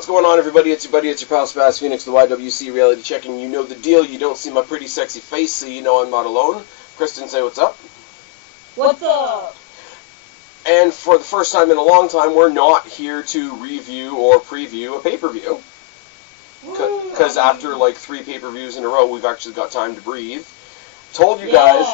What's going on, everybody? It's your buddy, it's your pal Spaz Phoenix, the YWC reality checking. You know the deal. You don't see my pretty sexy face, so you know I'm not alone. Kristen, say what's up. What's up? And for the first time in a long time, we're not here to review or preview a pay-per-view. Because after like 3 pay-per-views in a row, we've actually got time to breathe. Told you guys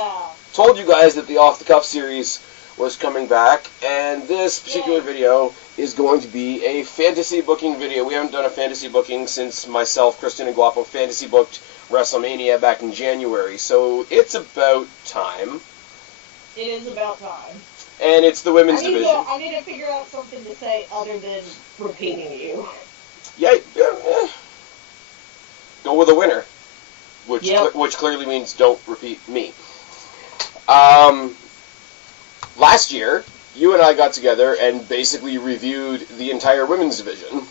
that the Off the Cuff series was coming back, and this particular video is going to be a fantasy booking video. We haven't done a fantasy booking since myself, Kristen, and Guapo fantasy booked WrestleMania back in January, so it's about time. It is about time. And it's the women's division. I need to figure out something to say other than repeating you. Yeah. Go with a winner, which clearly means don't repeat me. Last year, you and I got together and basically reviewed the entire women's division,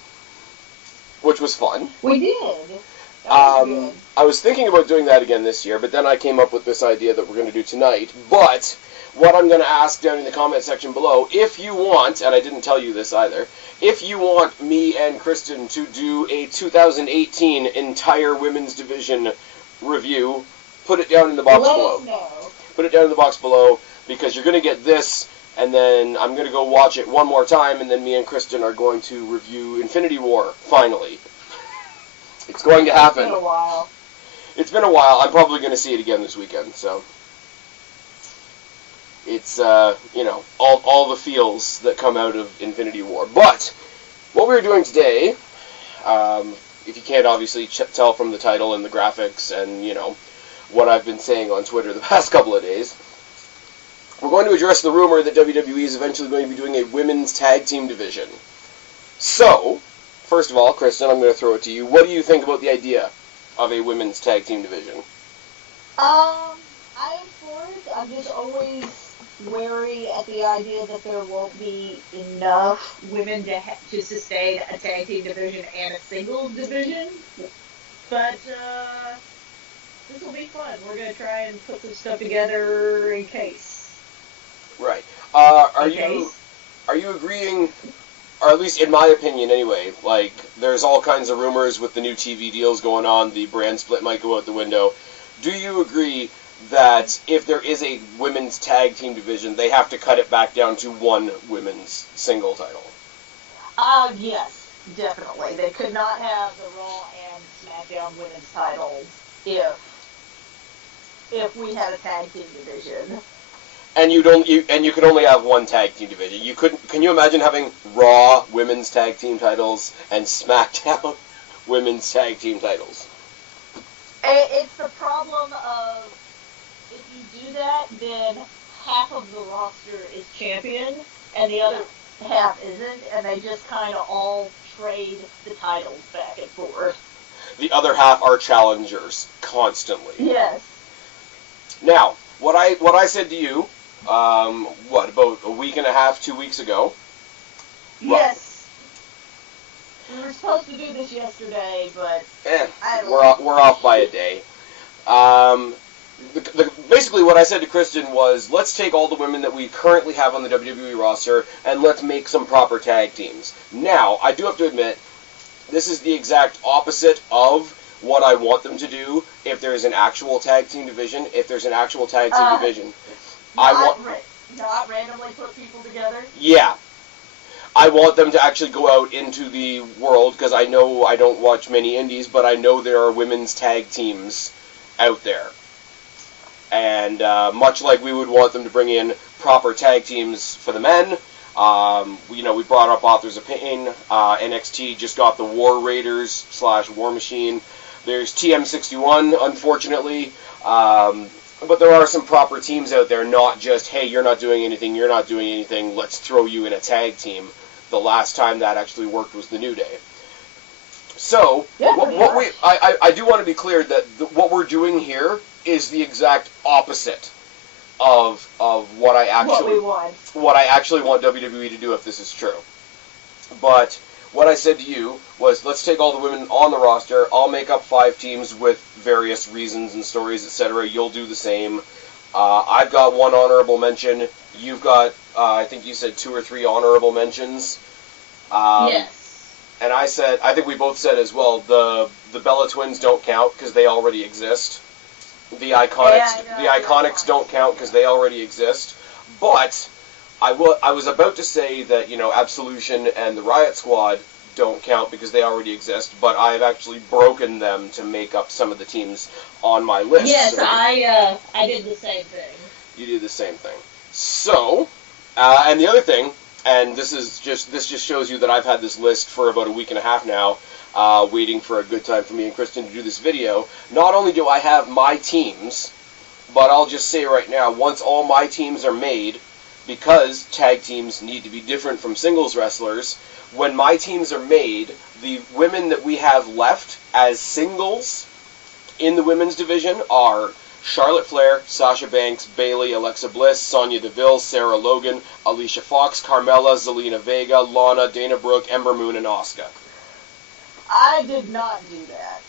which was fun. We did. That was good. I was thinking about doing that again this year, but then I came up with this idea that we're going to do tonight. But what I'm going to ask down in the comment section below, if you want, and I didn't tell you this either, if you want me and Kristen to do a 2018 entire women's division review, put it down in the box below. Let us know. Put it down in the box below, because you're going to get this, and then I'm going to go watch it one more time, and then me and Kristen are going to review Infinity War, finally. It's going to happen. It's been a while. It's been a while. I'm probably going to see it again this weekend, so it's, all the feels that come out of Infinity War. But what we're doing today, if you can't obviously tell from the title and the graphics and, what I've been saying on Twitter the past couple of days, we're going to address the rumor that WWE is eventually going to be doing a women's tag team division. So, first of all, Kristen, I'm going to throw it to you. What do you think about the idea of a women's tag team division? I am for it. I'm just always wary at the idea that there won't be enough women to sustain a tag team division and a singles division. But this will be fun. We're going to try and put some stuff together in case. Right. Are you agreeing, or at least in my opinion anyway, like, there's all kinds of rumors with the new TV deals going on, the brand split might go out the window. Do you agree that if there is a women's tag team division, they have to cut it back down to one women's single title? Yes, definitely. They could not have the Raw and SmackDown women's titles if we had a tag team division. And you could only have one tag team division. Can you imagine having Raw women's tag team titles and SmackDown women's tag team titles? It's the problem of, if you do that, then half of the roster is champion and the other half isn't, and they just kind of all trade the titles back and forth. The other half are challengers constantly. Yes. Now, what I said to you, about a week and a half, 2 weeks ago? Yes. We were supposed to do this yesterday, but we're off by a day. Basically, what I said to Kristen was, let's take all the women that we currently have on the WWE roster and let's make some proper tag teams. Now, I do have to admit, this is the exact opposite of what I want them to do if there's an actual tag team division. If there's an actual tag team division, not randomly put people together? Yeah. I want them to actually go out into the world, because I know I don't watch many indies, but I know there are women's tag teams out there. And much like we would want them to bring in proper tag teams for the men, we brought up Authors of Pain. NXT just got the War Raiders / War Machine. There's TM61, unfortunately. But there are some proper teams out there, not just, hey, you're not doing anything, let's throw you in a tag team. The last time that actually worked was the New Day. So, I do want to be clear that what we're doing here is the exact opposite of what I actually want WWE to do if this is true. But what I said to you was, let's take all the women on the roster, I'll make up 5 teams with various reasons and stories, etc. You'll do the same. I've got 1 honorable mention. You've got, I think you said 2 or 3 honorable mentions. Yes. And I think we both said as well, the Bella Twins don't count because they already exist. The Iconics don't count because they already exist. But I was about to say that, Absolution and the Riot Squad don't count because they already exist, but I've actually broken them to make up some of the teams on my list. Yes, so I did the same thing. You did the same thing. So, and the other thing, and this just shows you that I've had this list for about a week and a half now, waiting for a good time for me and Kristen to do this video. Not only do I have my teams, but I'll just say right now, once all my teams are made, because tag teams need to be different from singles wrestlers, when my teams are made, the women that we have left as singles in the women's division are Charlotte Flair, Sasha Banks, Bayley, Alexa Bliss, Sonya Deville, Sarah Logan, Alicia Fox, Carmella, Zelina Vega, Lana, Dana Brooke, Ember Moon, and Asuka. I did not do that.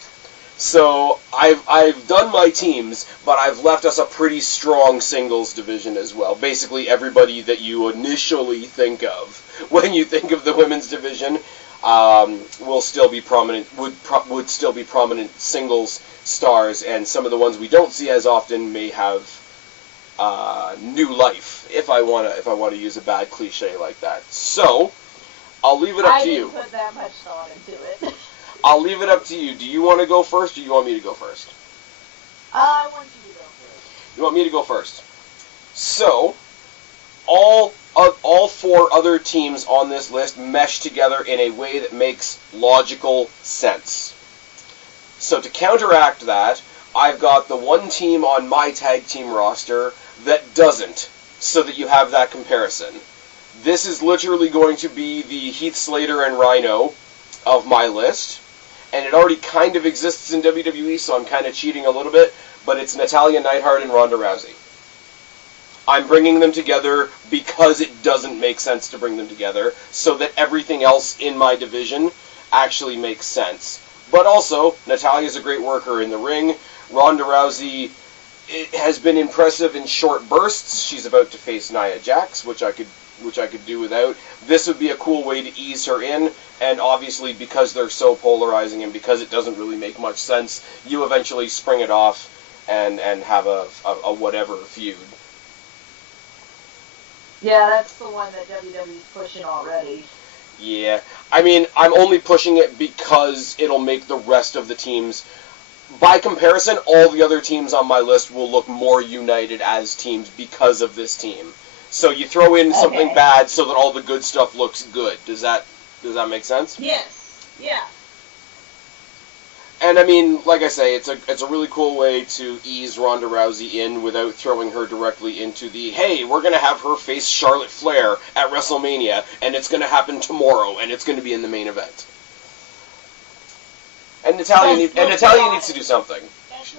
So I've done my teams, but I've left us a pretty strong singles division as well. Basically, everybody that you initially think of when you think of the women's division will still be prominent. Would still be prominent singles stars, and some of the ones we don't see as often may have new life. If I want to use a bad cliche like that. So I'll leave it up to you. I didn't put that much thought into it. I'll leave it up to you. Do you want to go first, or do you want me to go first? I want you to go first. You want me to go first? So, all four other teams on this list mesh together in a way that makes logical sense. So to counteract that, I've got the one team on my tag team roster that doesn't, so that you have that comparison. This is literally going to be the Heath Slater and Rhino of my list. And it already kind of exists in WWE, so I'm kind of cheating a little bit, but it's Natalya, Neidhart, and Ronda Rousey. I'm bringing them together because it doesn't make sense to bring them together, so that everything else in my division actually makes sense. But also, Natalya's a great worker in the ring. Ronda Rousey has been impressive in short bursts. She's about to face Nia Jax, which I could do without. This would be a cool way to ease her in, and obviously because they're so polarizing and because it doesn't really make much sense, you eventually spring it off and have a whatever feud. Yeah, that's the one that WWE's pushing already. Yeah, I mean, I'm only pushing it because it'll make the rest of the teams, by comparison, all the other teams on my list will look more united as teams because of this team. So you throw in something bad so that all the good stuff looks good. Does that make sense? Yes. Yeah. And I mean, like I say, it's a really cool way to ease Ronda Rousey in without throwing her directly into the, hey, we're going to have her face Charlotte Flair at WrestleMania, and it's going to happen tomorrow, and it's going to be in the main event. And Natalya needs to do something. That's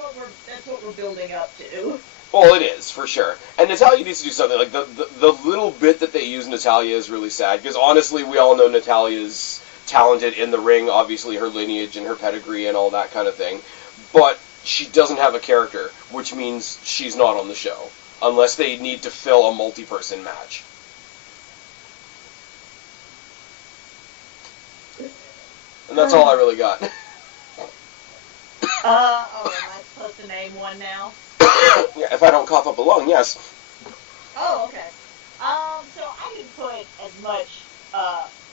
what we're building up to. Well, it is, for sure. And Natalya needs to do something. Like, the little bit that they use Natalya is really sad, because honestly, we all know Natalya's talented in the ring, obviously her lineage and her pedigree and all that kind of thing, but she doesn't have a character, which means she's not on the show, unless they need to fill a multi-person match. And that's all I really got. Am I supposed to name one now? Yeah, if I don't cough up a lung, yes. Oh, okay. So I didn't put as much,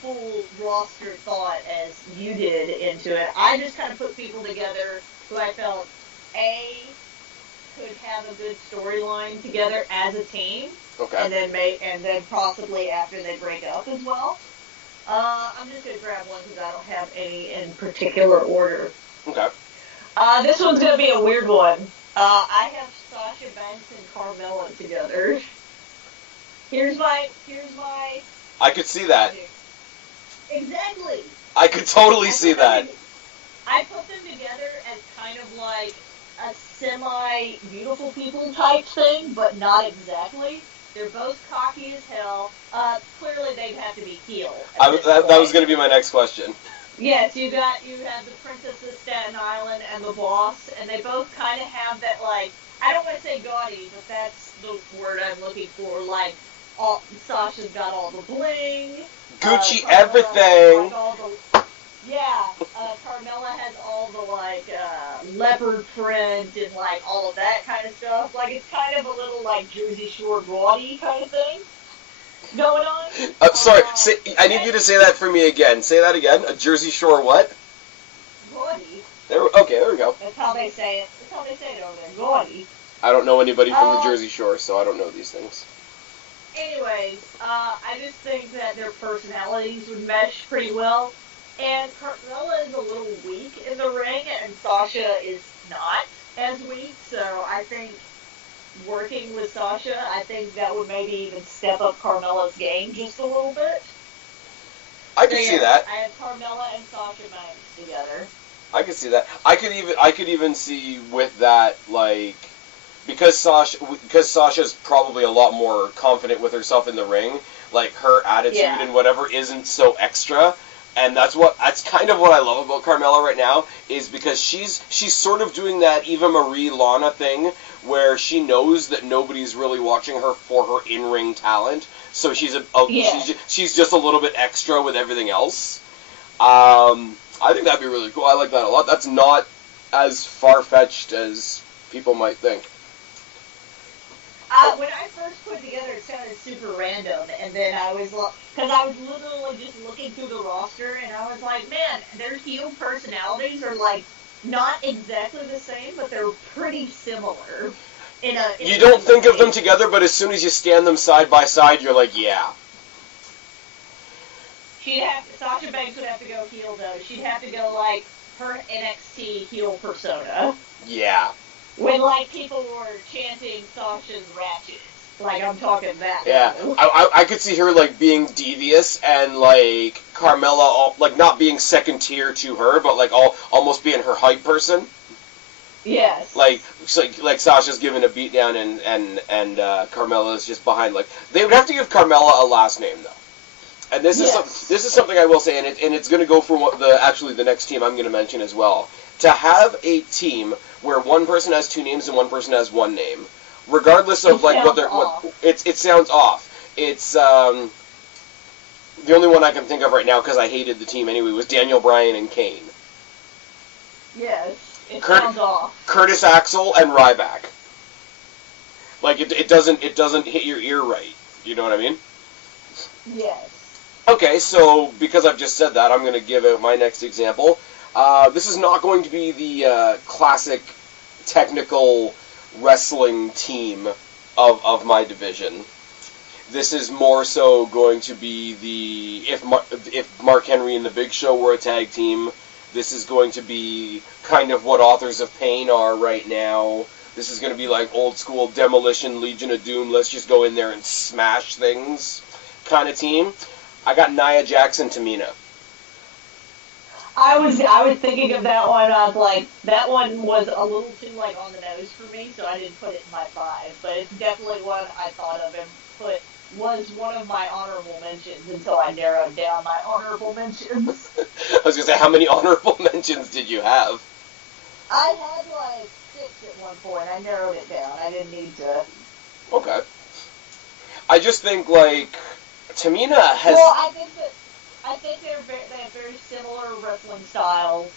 full roster thought as you did into it. I just kind of put people together who I felt, A, could have a good storyline together as a team. Okay. And then possibly after they break up as well. I'm just going to grab one because I don't have any in particular order. Okay. This one's going to be a weird one. I have Sasha Banks and Carmella together. Here's my... I could see that. Exactly. I could totally see that. I put them together as kind of like a semi-beautiful people type thing, but not exactly. They're both cocky as hell. Clearly they'd have to be heel. That was going to be my next question. Yes, you have the Princess of Staten Island and the Boss, and they both kind of have that, like, I don't want to say gaudy, but that's the word I'm looking for, like, Sasha's got all the bling. Gucci everything. Yeah, Carmella has all the, like, leopard print and, like, all of that kind of stuff. Like, it's kind of a little, like, Jersey Shore gaudy kind of thing going on. Sorry, I need you to say that for me again. Say that again. A Jersey Shore what? Gaudy. Okay, there we go. That's how they say it. That's how they say it over there. Gaudy. I don't know anybody from the Jersey Shore, so I don't know these things. Anyways, I just think that their personalities would mesh pretty well. And Carmella is a little weak in the ring, and Sasha is not as weak. So I think working with Sasha, I think that would maybe even step up Carmella's game just a little bit. I can see that. I have Carmella and Sasha Banks together. I can see that. I could even see with that, like, because Sasha's probably a lot more confident with herself in the ring, like her attitude and whatever isn't so extra. And that's kind of what I love about Carmella right now, is because she's sort of doing that Eva Marie Lana thing where she knows that nobody's really watching her for her in-ring talent, so she's just a little bit extra with everything else. I think that'd be really cool. I like that a lot. That's not as far-fetched as people might think. When I first put it together, it sounded super random, and then I was because I was literally just looking through the roster, and I was like, man, their heel personalities are like not exactly the same, but they're pretty similar. You don't think of them together, but as soon as you stand them side by side, you're like, yeah. Sasha Banks would have to go heel though. She'd have to go like her NXT heel persona. Yeah. When, like, people were chanting Sasha's ratchet. Like, I'm talking that. Yeah, I could see her, like, being devious and, like, Carmella, like, not being second tier to her, but, like, almost being her hype person. Yes. Like Sasha's giving a beatdown and Carmella's just behind. Like, they would have to give Carmella a last name, though. And this is something I will say, and it's going to go for the next team I'm going to mention as well. To have a team where one person has two names and one person has one name, regardless of like it sounds off. It's the only one I can think of right now because I hated the team anyway was Daniel Bryan and Kane. Yes, it sounds off. Curtis Axel and Ryback. Like it doesn't hit your ear right. You know what I mean? Yes. Okay, so because I've just said that, I'm going to give out my next example. This is not going to be the classic technical wrestling team of my division. This is more so going to be if Mark Henry and the Big Show were a tag team, this is going to be kind of what Authors of Pain are right now. This is going to be like old school Demolition, Legion of Doom, let's just go in there and smash things kind of team. I got Nia Jax and Tamina. I was thinking of that one. I was like, that one was a little too like on the nose for me, so I didn't put it in my 5. But it's definitely one I thought of and was one of my honorable mentions until I narrowed down my honorable mentions. I was gonna say, how many honorable mentions did you have? I had like 6 at one point. I narrowed it down. I didn't need to. Okay. I just think like Tamina has. Well, I think they have very similar wrestling styles,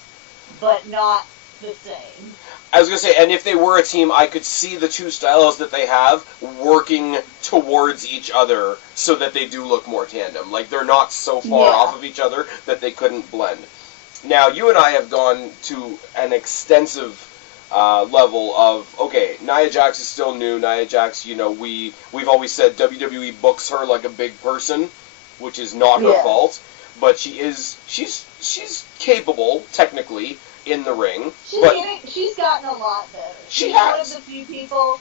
but not the same. I was going to say, and if they were a team, I could see the two styles that they have working towards each other so that they do look more tandem. Like, they're not so far off of each other that they couldn't blend. Now, you and I have gone to an extensive level of, okay, Nia Jax is still new. Nia Jax, you know, we've always said WWE books her like a big person, which is not her fault. But she's capable, technically, in the ring. She's gotten a lot better. She's one of the few people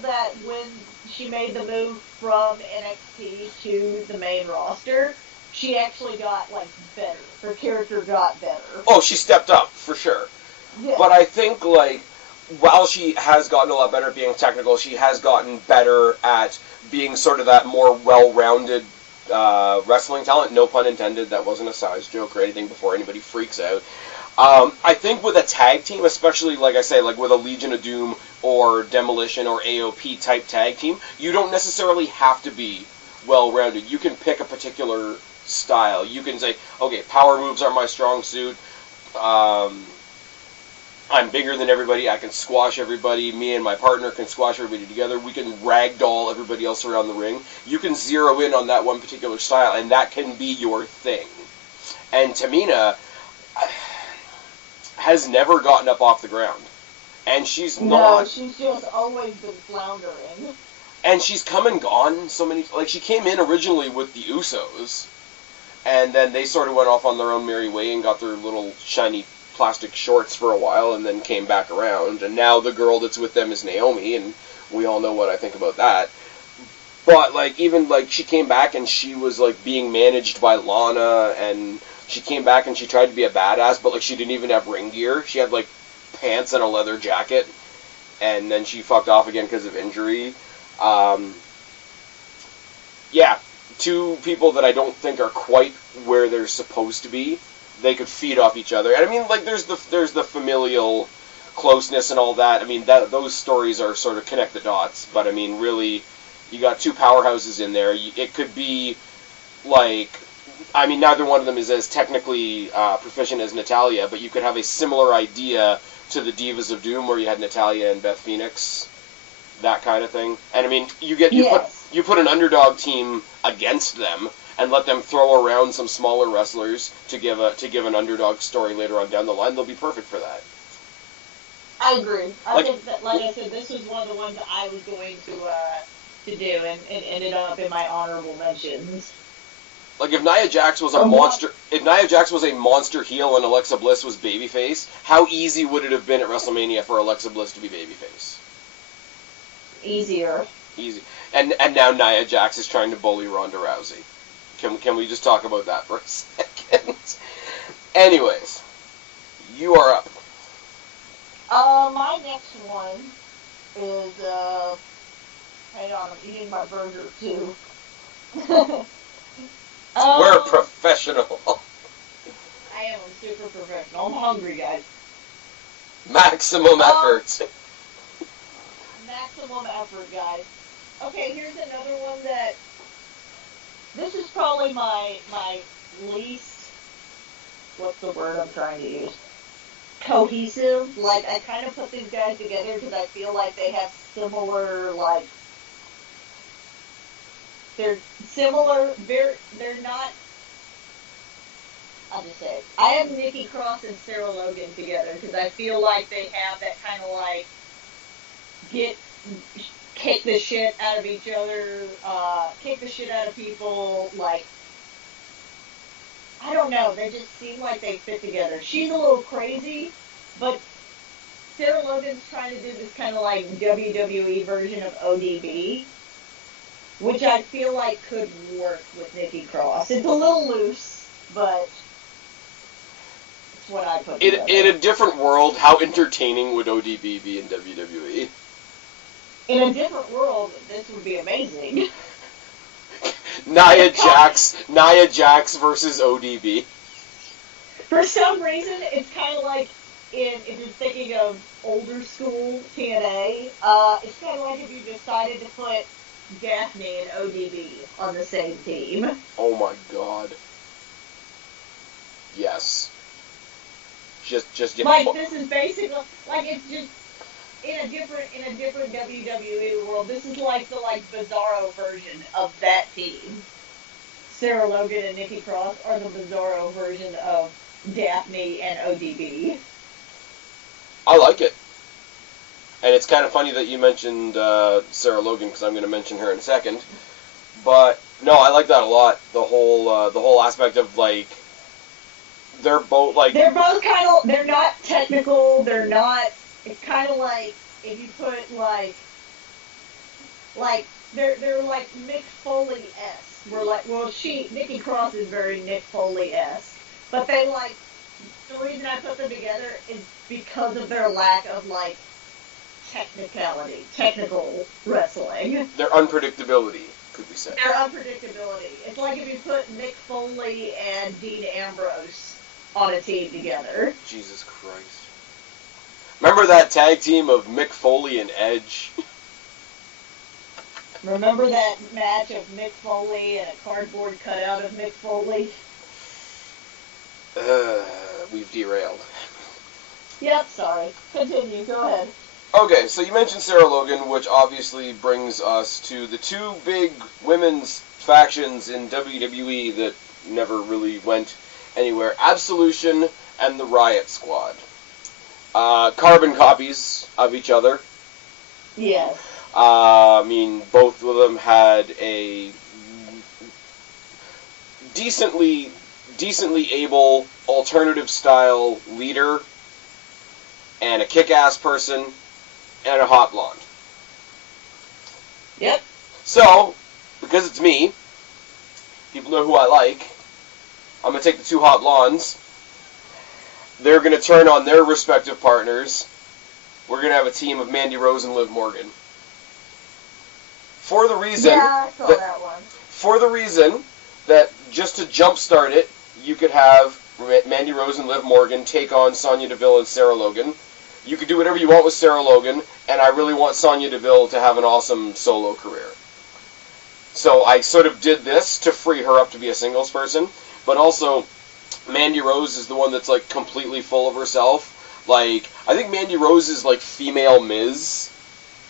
that when she made the move from NXT to the main roster, she actually got, like, better. Her character got better. Oh, she stepped up, for sure. Yeah. But I think, like, while she has gotten a lot better at being technical, she has gotten better at being sort of that more well-rounded wrestling talent, no pun intended, that wasn't a size joke or anything before anybody freaks out. I think with a tag team, especially, like I say, like with a Legion of Doom or Demolition or AOP type tag team, you don't necessarily have to be well-rounded. You can pick a particular style. You can say, okay, power moves are my strong suit. I'm bigger than everybody. I can squash everybody. Me and my partner can squash everybody together. We can ragdoll everybody else around the ring. You can zero in on that one particular style, and that can be your thing. And Tamina has never gotten up off the ground. And she's not... No, she's just always been floundering. And she's come and gone so many... Like, she came in originally with the Usos, and then they sort of went off on their own merry way and got their little shiny plastic shorts for a while and then came back around, and now the girl that's with them is Naomi, and we all know what I think about that. But, like, even, like, she came back and she was, like, being managed by Lana, and she came back and she tried to be a badass, but, like, she didn't even have ring gear. She had, like, pants and a leather jacket, and then she fucked off again because of injury. Yeah, two people that I don't think are quite where they're supposed to be. They could feed off each other. And I mean, like, there's the familial closeness and all that. I mean, those stories are sort of connect the dots. But I mean, really, you got two powerhouses in there. It could be like, I mean, neither one of them is as technically proficient as Natalya, but you could have a similar idea to the Divas of Doom, where you had Natalya and Beth Phoenix, that kind of thing. And I mean, you put an underdog team against them, and let them throw around some smaller wrestlers to give an underdog story later on down the line. They'll be perfect for that. I agree. I think that, like I said, this was one of the ones that I was going to do, and it ended up in my honorable mentions. Like, if Nia Jax was a monster heel and Alexa Bliss was babyface, how easy would it have been at WrestleMania for Alexa Bliss to be babyface? Easier. Easy. And now Nia Jax is trying to bully Ronda Rousey. Can we just talk about that for a second? Anyways, you are up. My next one is, hang on, I'm eating my burger too. We're professional. I am super professional. I'm hungry, guys. Maximum effort. Maximum effort, guys. Okay, here's another one that... This is probably my least, what's the word I'm trying to use? Cohesive. Like, I kind of put these guys together because I feel like they have similar, like, they're similar, they're not, I'll just say it. I have Nikki Cross and Sarah Logan together because I feel like they have that kind of, like, kick the shit out of each other, kick the shit out of people, like, I don't know, they just seem like they fit together. She's a little crazy, but Sarah Logan's trying to do this kind of like WWE version of ODB, which I feel like could work with Nikki Cross. It's a little loose, but it's what I put together. In a different world, how entertaining would ODB be in WWE? In a different world, this would be amazing. Nia Jax versus ODB. For some reason, it's kind of like, if you're thinking of older school TNA, it's kind of like if you decided to put Daphne and ODB on the same team. Oh my god. Yes. Just like, this is basically, like, it's just, in a different WWE world, this is like the Bizarro version of that team. Sarah Logan and Nikki Cross are the Bizarro version of Daphne and ODB. I like it. And it's kind of funny that you mentioned Sarah Logan, because I'm going to mention her in a second. But no, I like that a lot. The whole aspect of, like, they're both kind of, they're not technical. They're not. It's kind of like if you put like they're like Mick Foley-esque. We're like, well, Nikki Cross is very Mick Foley-esque, but they like, the reason I put them together is because of their lack of like technical wrestling. Their unpredictability, could be said. Their unpredictability. It's like if you put Mick Foley and Dean Ambrose on a team together. Jesus Christ. Remember that tag team of Mick Foley and Edge? Remember that match of Mick Foley and a cardboard cutout of Mick Foley? We've derailed. Yep, sorry. Continue, go ahead. Okay, so you mentioned Sarah Logan, which obviously brings us to the two big women's factions in WWE that never really went anywhere. Absolution and the Riot Squad. Carbon copies of each other. Yes. I mean, both of them had a decently able alternative style leader and a kick-ass person and a hot blonde. Yep. So, because it's me, people know who I like, I'm going to take the two hot blondes. They're going to turn on their respective partners. We're going to have a team of Mandy Rose and Liv Morgan. For the reason I saw that one. For the reason that just to jumpstart it, you could have Mandy Rose and Liv Morgan take on Sonya Deville and Sarah Logan. You could do whatever you want with Sarah Logan, and I really want Sonya Deville to have an awesome solo career. So I sort of did this to free her up to be a singles person, but also Mandy Rose is the one that's like completely full of herself. Like, I think Mandy Rose is like female Miz,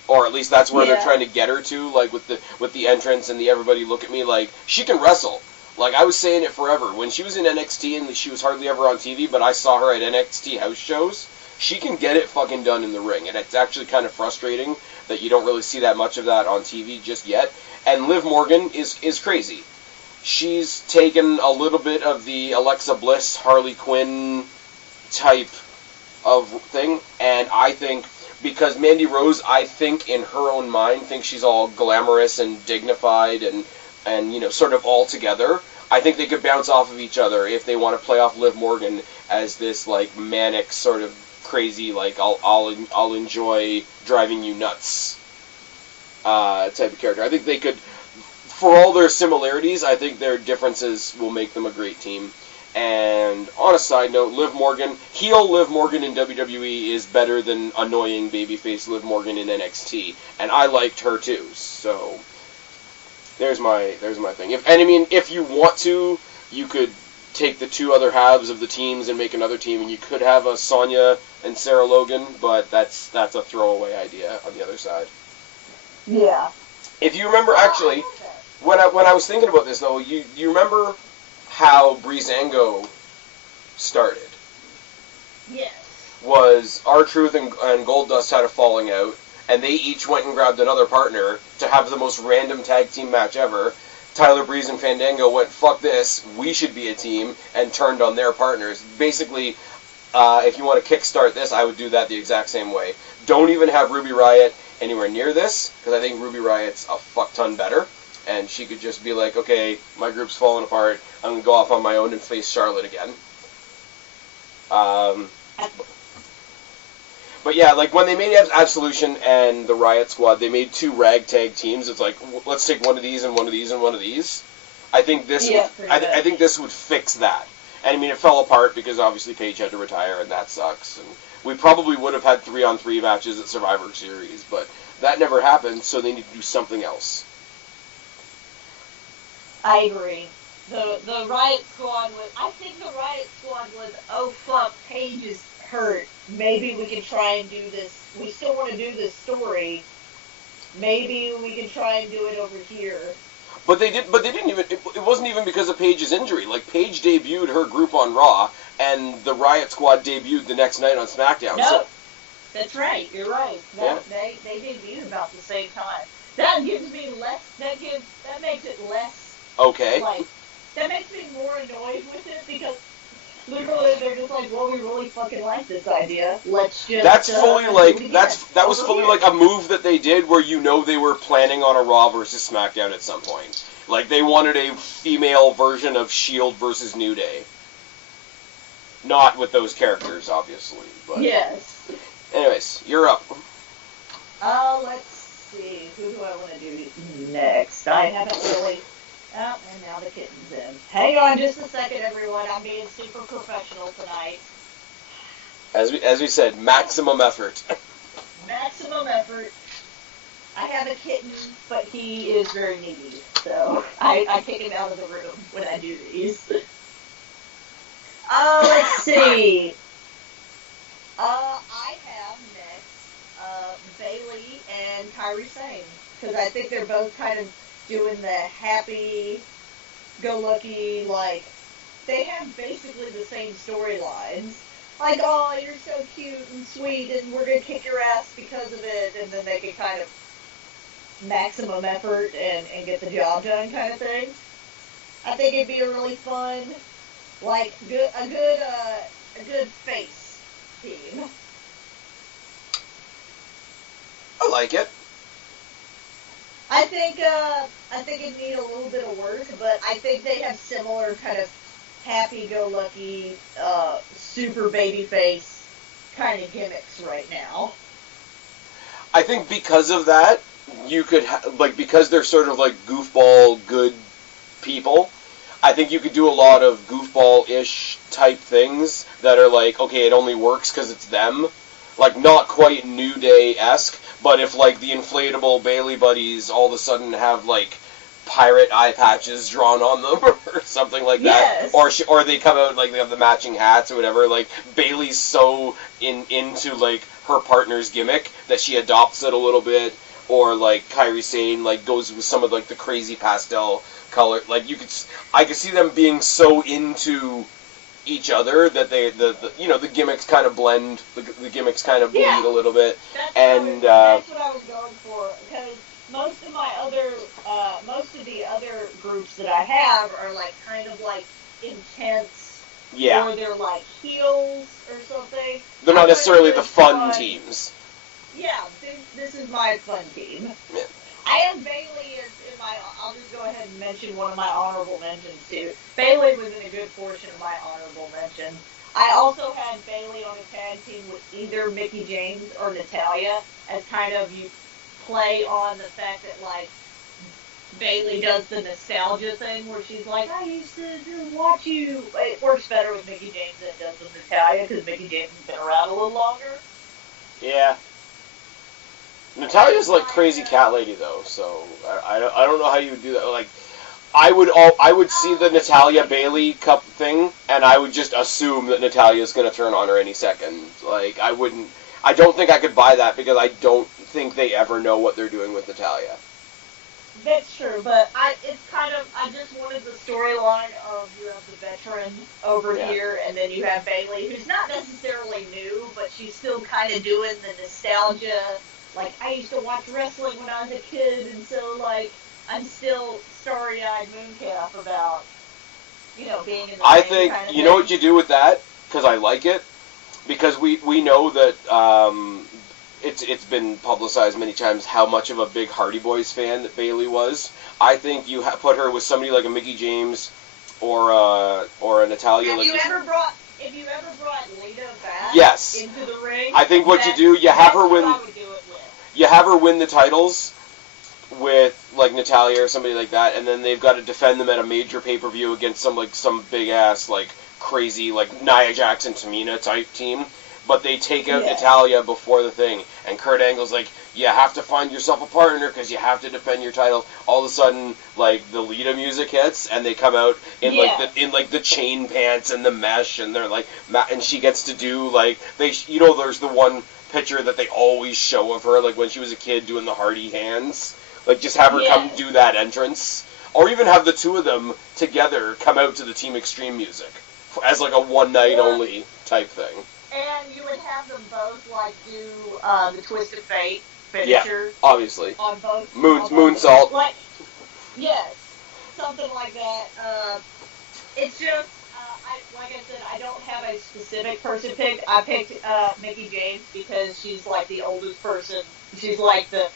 or at least that's where they're trying to get her to, like with the entrance and the everybody look at me, like she can wrestle. Like, I was saying it forever. When she was in NXT and she was hardly ever on TV, but I saw her at NXT house shows, she can get it fucking done in the ring. And it's actually kind of frustrating that you don't really see that much of that on TV just yet. And Liv Morgan is crazy. She's taken a little bit of the Alexa Bliss, Harley Quinn type of thing, and I think, because Mandy Rose, I think in her own mind, thinks she's all glamorous and dignified and you know, sort of all together. I think they could bounce off of each other if they want to play off Liv Morgan as this like manic sort of crazy, like I'll enjoy driving you nuts type of character. I think they could, for all their similarities, I think their differences will make them a great team. And on a side note, heel Liv Morgan in WWE is better than annoying babyface Liv Morgan in NXT, and I liked her too. So there's my thing. If you want to, you could take the two other halves of the teams and make another team, and you could have a Sonya and Sarah Logan, but that's a throwaway idea on the other side. Yeah. If you remember, actually, when I was thinking about this though, you remember how Breezango started? Yes. Was R-Truth and Goldust had a falling out, and they each went and grabbed another partner to have the most random tag team match ever. Tyler Breeze and Fandango went, fuck this, we should be a team, and turned on their partners. Basically, if you want to kickstart this, I would do that the exact same way. Don't even have Ruby Riott anywhere near this, because I think Ruby Riott's a fuck ton better. And she could just be like, okay, my group's falling apart, I'm going to go off on my own and face Charlotte again. But yeah, like when they made Absolution and the Riot Squad, they made two ragtag teams. It's like, let's take one of these and one of these and one of these. I think this I think this would fix that. And I mean, it fell apart because obviously Paige had to retire, and that sucks. And we probably would have had 3-on-3 matches at Survivor Series, but that never happened, so they need to do something else. I agree. The Riot Squad was... I think the Riot Squad was, oh fuck, Paige is hurt. Maybe we can try and do this. We still want to do this story. Maybe we can try and do it over here. But they didn't even... It wasn't even because of Paige's injury. Like, Paige debuted her group on Raw, and the Riot Squad debuted the next night on SmackDown. No, so, that's right. You're right. They debuted about the same time. That gives me less... That makes it less... Okay. Like, that makes me more annoyed with it because literally they're just like, well, we really fucking like this idea. Let's just. That's fully like that was fully like a move that they did where you know they were planning on a Raw versus SmackDown at some point. Like they wanted a female version of Shield versus New Day. Not with those characters, obviously. But yes. Anyways, you're up. Let's see. Who do I want to do next? I haven't really. Oh, and now the kitten's in. Hang on just a second, everyone. I'm being super professional tonight. As we said, maximum effort. Maximum effort. I have a kitten, but he is very needy, so I kick him out of the room when I do these. Let's see. I have next Bailey and Kairi Sane, because I think they're both kind of doing the happy-go-lucky, like, they have basically the same storylines. Like, oh, you're so cute and sweet, and we're going to kick your ass because of it, and then they can kind of maximum effort and get the job done kind of thing. I think it'd be a really fun, like, a good face team. I like it. I think it'd need a little bit of work, but I think they have similar kind of happy-go-lucky, super babyface kind of gimmicks right now. I think because of that, you could, because they're sort of like goofball good people, I think you could do a lot of goofball-ish type things that are like, okay, it only works because it's them. Like, not quite New Day-esque, but if, like, the inflatable Bailey buddies all of a sudden have, like, pirate eye patches drawn on them or something like that. Yes. Or they come out, like, they have the matching hats or whatever. Like, Bailey's so into, like, her partner's gimmick that she adopts it a little bit. Or, like, Kairi Sane, like, goes with some of, like, the crazy pastel color. Like, I could see them being so into each other that the gimmicks kind of blend, the gimmicks kind of bleed a little bit. That's what I was going for, because most of the other groups that I have are like kind of like intense, or they're like heels or something. They're not necessarily the fun teams. Yeah, this is my fun team. Yeah. I have Bailey in my. I'll just go ahead and mention one of my honorable mentions too. Bailey was in a good portion of my honorable mentions. I also had Bailey on a tag team with either Mickie James or Natalya, as kind of you play on the fact that like Bailey does the nostalgia thing where she's like, I used to watch you. It works better with Mickie James than it does with Natalya because Mickie James has been around a little longer. Yeah. Natalya's like crazy cat lady though, so I don't know how you would do that. Like, I would see the Natalya Bailey Cup thing, and I would just assume that Natalya's gonna turn on her any second. Like, I don't think I could buy that because I don't think they ever know what they're doing with Natalya. That's true, but I just wanted the storyline of you have the veteran over here, and then you have Bailey, who's not necessarily new, but she's still kind of doing the nostalgia. Like, I used to watch wrestling when I was a kid, and so, like, I'm still starry-eyed mooncalf about, being in the I ring think, kind of you know what you do with that? Because I like it. Because we know that it's been publicized many times how much of a big Hardy Boys fan that Bailey was. I think you put her with somebody like a Mickie James or a Natalya. If you ever brought Lita back into the ring, I think what you do, you have her win. I would do it with. You have her win the titles with like Natalya or somebody like that, and then they've got to defend them at a major pay-per-view against some big ass like crazy like Nia Jax and Tamina type team. But they take out Natalya before the thing, and Kurt Angle's like, you have to find yourself a partner because you have to defend your title. All of a sudden, like the Lita music hits, and they come out in like the chain pants and the mesh, and they're like, and she gets to do like there's the one picture that they always show of her, like when she was a kid doing the Hardy hands. Like, just have her come do that entrance. Or even have the two of them together come out to the Team Extreme music as like a one-night only type thing. And you would have them both, like, do the Twist of Fate finisher. Yeah, obviously. On both. Moonsault. Like, yes. Something like that. It's just, like I said, I don't have a specific person picked. I picked Mickie James because she's, like, the oldest person. She's, like, the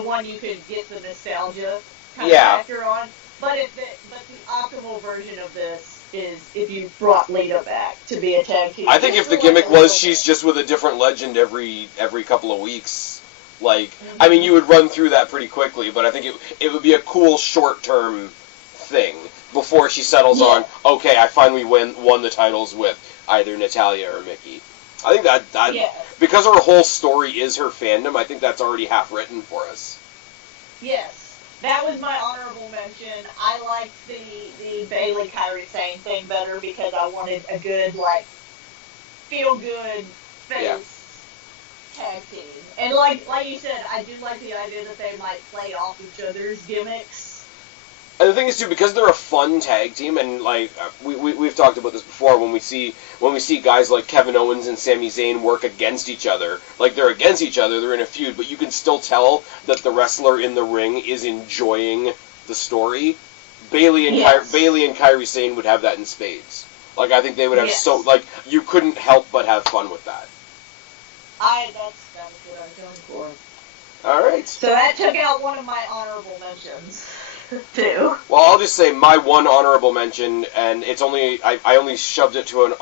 one you could get the nostalgia kind of factor on. But the optimal version of this is if you brought Lita back to be a tag team. I think if the gimmick was she's just with a different legend every couple of weeks, like, I mean, you would run through that pretty quickly, but I think it would be a cool short-term thing before she settles on, okay, I finally won the titles with either Natalya or Mickie. I think that Yeah. because her whole story is her fandom, I think that's already half written for us. Yes. That was my honorable mention. I liked the Bailey Kairi Sane thing better because I wanted a good, like, feel-good face tag team. And like you said, I do like the idea that they might play off each other's gimmicks. And the thing is, too, because they're a fun tag team, and like we've talked about this before, when we see guys like Kevin Owens and Sami Zayn work against each other, like they're against each other, they're in a feud, but you can still tell that the wrestler in the ring is enjoying the story. Bailey and Kairi Sane would have that in spades. Like, I think they would have you couldn't help but have fun with that. That's what I was going for. All right. So that took out one of my honorable mentions. Too. Well, I'll just say my one honorable mention, and it's only I only shoved it to an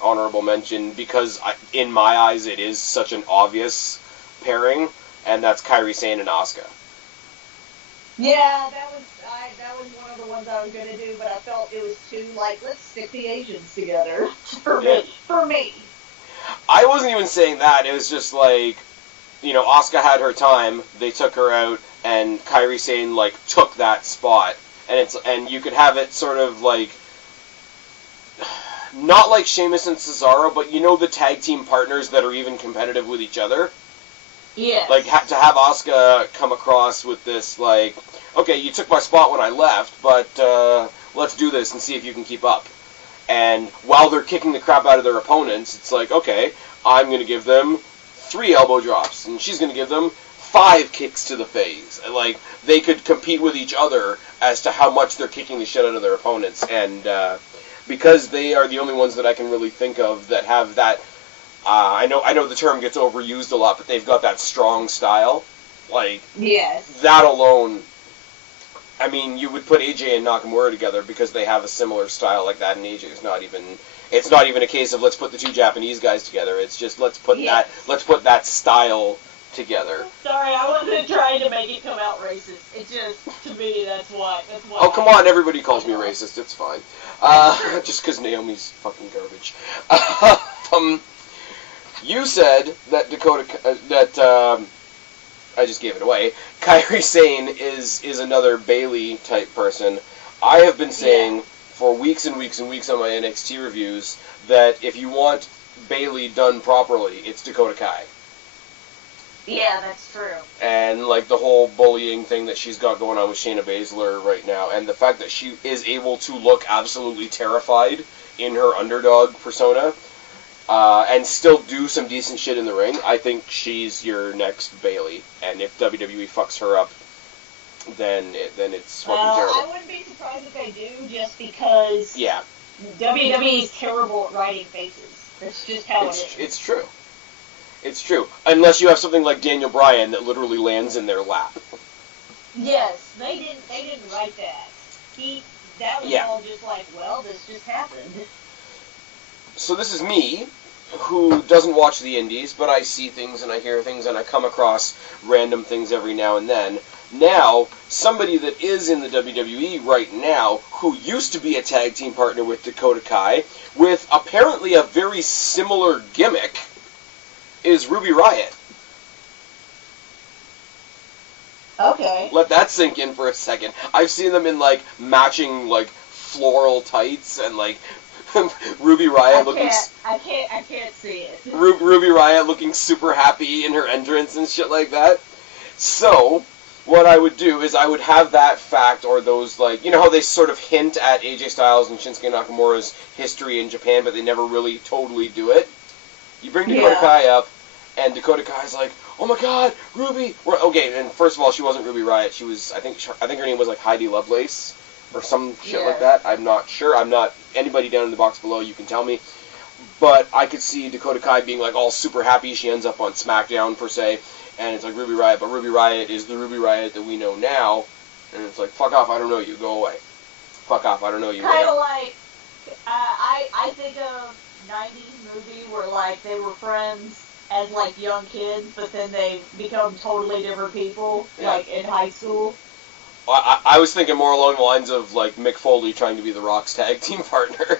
honorable mention because in my eyes it is such an obvious pairing, and that's Kairi Sane and Asuka. Yeah, that was one of the ones I was gonna do, but I felt it was too like, let's stick the Asians together for me. I wasn't even saying that. It was just like, Asuka had her time. They took her out. And Kairi Sane like took that spot, and you could have it sort of like not like Sheamus and Cesaro, but the tag team partners that are even competitive with each other. Yeah. Like to have Asuka come across with this like, okay, you took my spot when I left, but let's do this and see if you can keep up. And while they're kicking the crap out of their opponents, it's like, okay, I'm gonna give them 3 elbow drops, and she's gonna give them 5 kicks to the face. Like, they could compete with each other as to how much they're kicking the shit out of their opponents. And because they are the only ones that I can really think of that have that, I know the term gets overused a lot, but they've got that strong style. Like, that alone, I mean, you would put AJ and Nakamura together because they have a similar style like that, and AJ is not even... It's not even a case of let's put the 2 Japanese guys together. It's just let's put that style together. Sorry, I wasn't trying to make it come out racist. It just, to me, that's why. Oh, come on, everybody calls me racist. It's fine. Just because Naomi's fucking garbage. You said that I just gave it away. Kairi Sane is another Bailey type person. I have been saying for weeks and weeks and weeks on my NXT reviews that if you want Bailey done properly, it's Dakota Kai. Yeah, that's true. And, like, the whole bullying thing that she's got going on with Shayna Baszler right now, and the fact that she is able to look absolutely terrified in her underdog persona, and still do some decent shit in the ring, I think she's your next Bailey. And if WWE fucks her up, then it's fucking terrible. I wouldn't be surprised if they do, just because WWE is terrible at writing faces. That's just how it is. It's true. It's true. Unless you have something like Daniel Bryan that literally lands in their lap. Yes, they didn't write that. That was all just like, well, this just happened. So this is me, who doesn't watch the indies, but I see things and I hear things and I come across random things every now and then. Now, somebody that is in the WWE right now, who used to be a tag team partner with Dakota Kai, with apparently a very similar gimmick, is Ruby Riott. Okay. Let that sink in for a second. I've seen them in, like, matching, like, floral tights and, like, Ruby Riott looking... I can't see it. Ruby Riott looking super happy in her entrance and shit like that. So, what I would do is I would have that fact, or those, like, you know how they sort of hint at AJ Styles and Shinsuke Nakamura's history in Japan, but they never really totally do it? You bring Dakota Kai up, and Dakota Kai's like, oh my god, Ruby! Okay, and first of all, she wasn't Ruby Riott. She was, I think her name was like Heidi Lovelace, or some shit like that. I'm not sure. I'm not, anybody down in the box below, you can tell me. But I could see Dakota Kai being like all super happy. She ends up on SmackDown, per se, and it's like Ruby Riott, but Ruby Riott is the Ruby Riott that we know now, and it's like, fuck off, I don't know you, go away. Fuck off, I don't know you. Kind of like, I think of 90s movie where, like, they were friends as, like, young kids, but then they become totally different people, like, in high school. I was thinking more along the lines of, like, Mick Foley trying to be The Rock's tag team partner.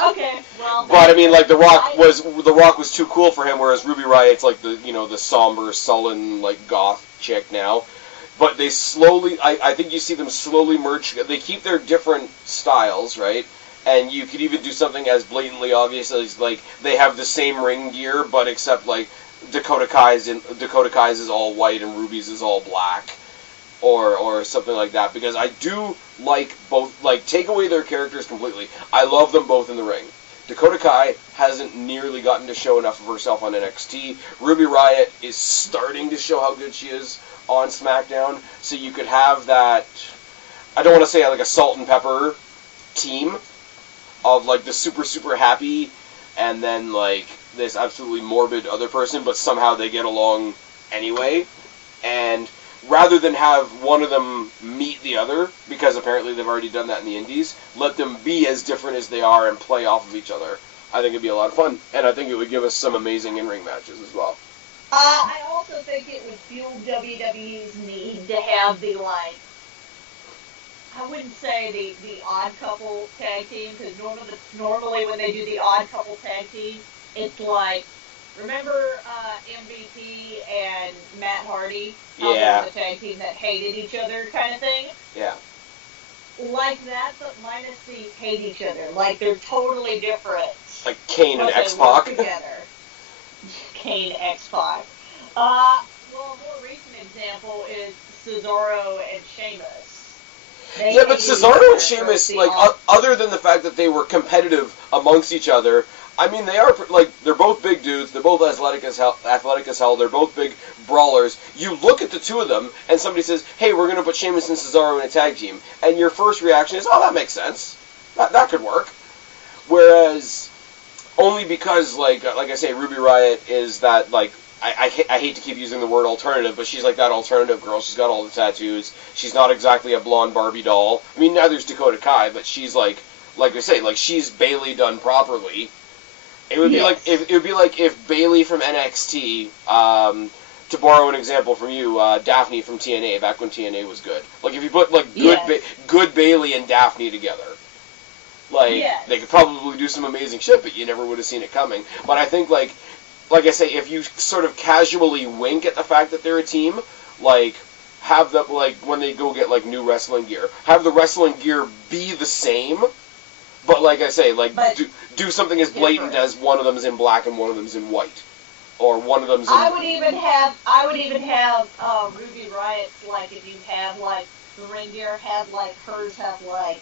Okay, well. But I mean, like, The Rock was too cool for him, whereas Ruby Riot's like the somber, sullen, like, goth chick now. But they slowly, I think you see them slowly merge. They keep their different styles, right? And you could even do something as blatantly obvious as, like, they have the same ring gear, but except, like, Dakota Kai's is all white and Ruby's is all black. Or something like that, because I do like both, like, take away their characters completely. I love them both in the ring. Dakota Kai hasn't nearly gotten to show enough of herself on NXT. Ruby Riott is starting to show how good she is on SmackDown, so you could have that, I don't want to say like a salt and pepper team of, like, the super, super happy and then, like, this absolutely morbid other person, but somehow they get along anyway. And rather than have one of them meet the other, because apparently they've already done that in the indies, let them be as different as they are and play off of each other. I think it'd be a lot of fun, and I think it would give us some amazing in-ring matches as well. I also think it would fuel WWE's need to have the, like, I wouldn't say the odd couple tag team, because normally when they do the odd couple tag team, it's like, remember MVP and Matt Hardy? Yeah. The tag team that hated each other kind of thing? Yeah. Like that, but minus the hate each other. Like, they're totally different. Like Kane and X-Pac. They work together. Kane, X-Pac. Well, a more recent example is Cesaro and Sheamus. Yeah, but Cesaro and Sheamus, like, other than the fact that they were competitive amongst each other, I mean, they are, like, they're both big dudes, they're both athletic as hell, they're both big brawlers. You look at the two of them, and somebody says, hey, we're going to put Sheamus and Cesaro in a tag team. And your first reaction is, oh, that makes sense. That could work. Whereas, only because, like I say, Ruby Riott is that, like, I hate to keep using the word alternative, but she's like that alternative girl. She's got all the tattoos. She's not exactly a blonde Barbie doll. I mean, neither's Dakota Kai, but she's like I say, like, she's Bayley done properly. It would be like if Bayley from NXT, to borrow an example from you, Daphne from TNA, back when TNA was good. Like, if you put, like, good Bayley and Daphne together, like, they could probably do some amazing shit, but you never would have seen it coming. But I think, like I say, if you sort of casually wink at the fact that they're a team, like, have them, like, when they go get, like, new wrestling gear, have the wrestling gear be the same. But like I say, like, do something as blatant as one of them's in black and one of them's in white, or one of them's in. I would even have Ruby Riott, like, if you have, like, the ring gear, have, like, hers have, like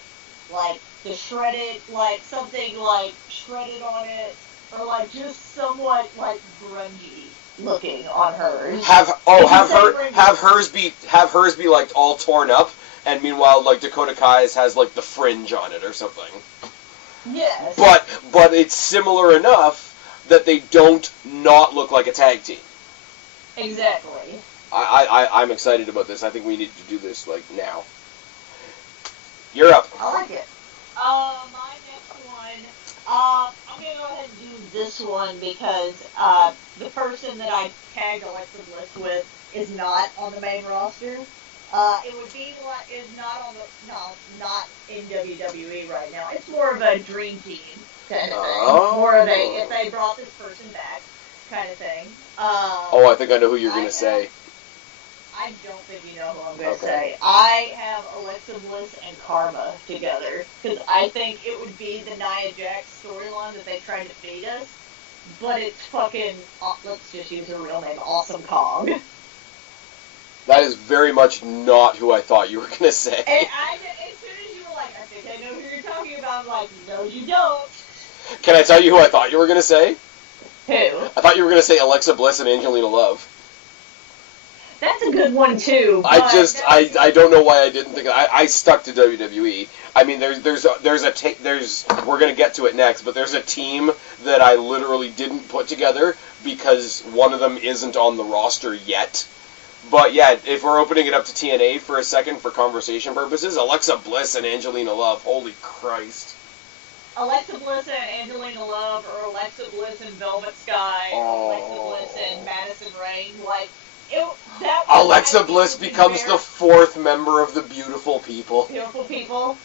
the shredded, like, something, like, shredded on it, or, like, just somewhat, like, grungy looking on hers. Have hers be like all torn up, and meanwhile, like, Dakota Kai's has, like, the fringe on it or something. Yes. But it's similar enough that they don't not look like a tag team. Exactly. I'm excited about this. I think we need to do this, like, now. You're up. I like it. My next one, I'm going to go ahead and do this one because the person that I tagged Alexa Bliss with is not on the main roster. It would be not in WWE right now. It's more of a dream team kind of thing. More of a if they brought this person back kind of thing. I think I know who you're going to say. I don't think you know who I'm going to say. I have Alexa Bliss and Karma together because I think it would be the Nia Jax storyline that they tried to feed us, but it's fucking, let's just use her real name, Awesome Kong. That is very much not who I thought you were going to say. And as soon as you were like, I think I know who you're talking about, I'm like, no, you don't. Can I tell you who I thought you were going to say? Who? I thought you were going to say Alexa Bliss and Angelina Love. That's a good one, too. I don't know why I didn't think I stuck to WWE. I mean, we're going to get to it next, but there's a team that I literally didn't put together because one of them isn't on the roster yet. But yeah, if we're opening it up to TNA for a second for conversation purposes, Alexa Bliss and Angelina Love, holy Christ. Alexa Bliss and Angelina Love, or Alexa Bliss and Velvet Sky, or Alexa Bliss and Madison Rain, like, Alexa Bliss becomes the fourth member of the Beautiful People. Beautiful People.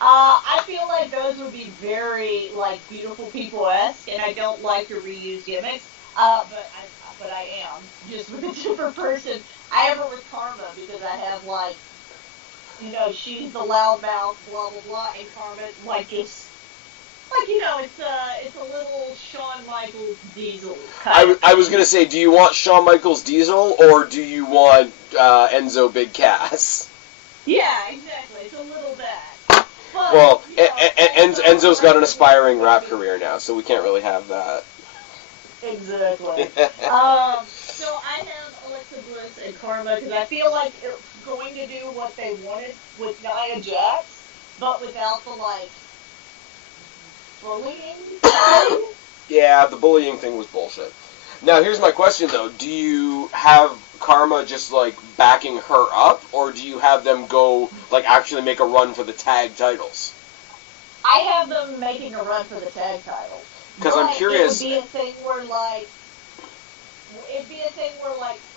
I feel like those would be very, like, beautiful people-esque, and I don't like to reuse gimmicks. But I am, just with a different person. I have her with Karma, because I have, like, you know, she's the loudmouth, blah, blah, blah, and Karma, like, just, like, you know, it's a little Shawn Michaels Diesel. I was going to say, do you want Shawn Michaels Diesel, or do you want Enzo Big Cass? Yeah, exactly. It's a little bad. But, Well, you know, Enzo's got an aspiring rap career now, so we can't really have that. Exactly. So I have Alexa Bliss and Karma because I feel like it's going to do what they wanted with Nia Jax, but without the, like, bullying. Yeah, the bullying thing was bullshit. Now, here's my question, though. Do you have Karma just, like, backing her up, or do you have them go, like, actually make a run for the tag titles? I have them making a run for the tag titles. Because I'm curious. It would be a thing where, like,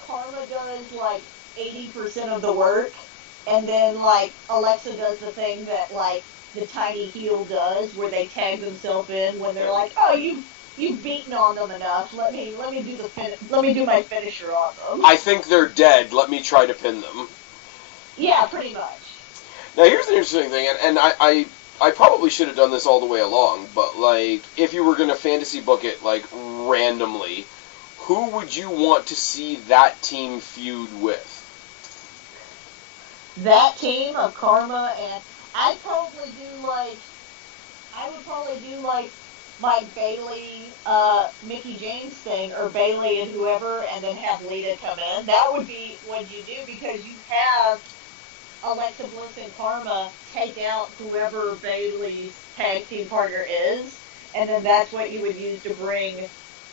Karma does, like, 80% of the work, and then, like, Alexa does the thing that, like, the tiny heel does, where they tag themselves in when they're like, oh, you've beaten on them enough. Let me do my finisher on them. I think they're dead. Let me try to pin them. Yeah, pretty much. Now, here's an interesting thing, and I probably should have done this all the way along, but, like, if you were going to fantasy book it, like, randomly, who would you want to see that team feud with? That team of Karma and I would probably do like my Bailey, Mickey James thing, or Bailey and whoever, and then have Lita come in. That would be what you do, because you have Alexa Bliss and Karma take out whoever Bailey's tag team partner is, and then that's what you would use to bring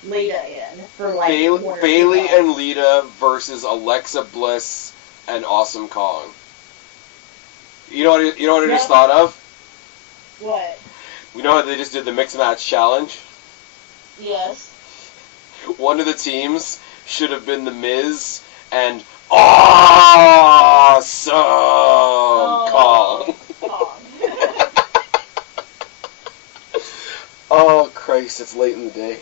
Lita in for, like, Bailey and Lita versus Alexa Bliss and Awesome Kong. You know what I just thought of? What? You know how they just did the mixed match challenge? Yes. One of the teams should have been The Miz and Awesome Kong. Oh, Christ, it's late in the day.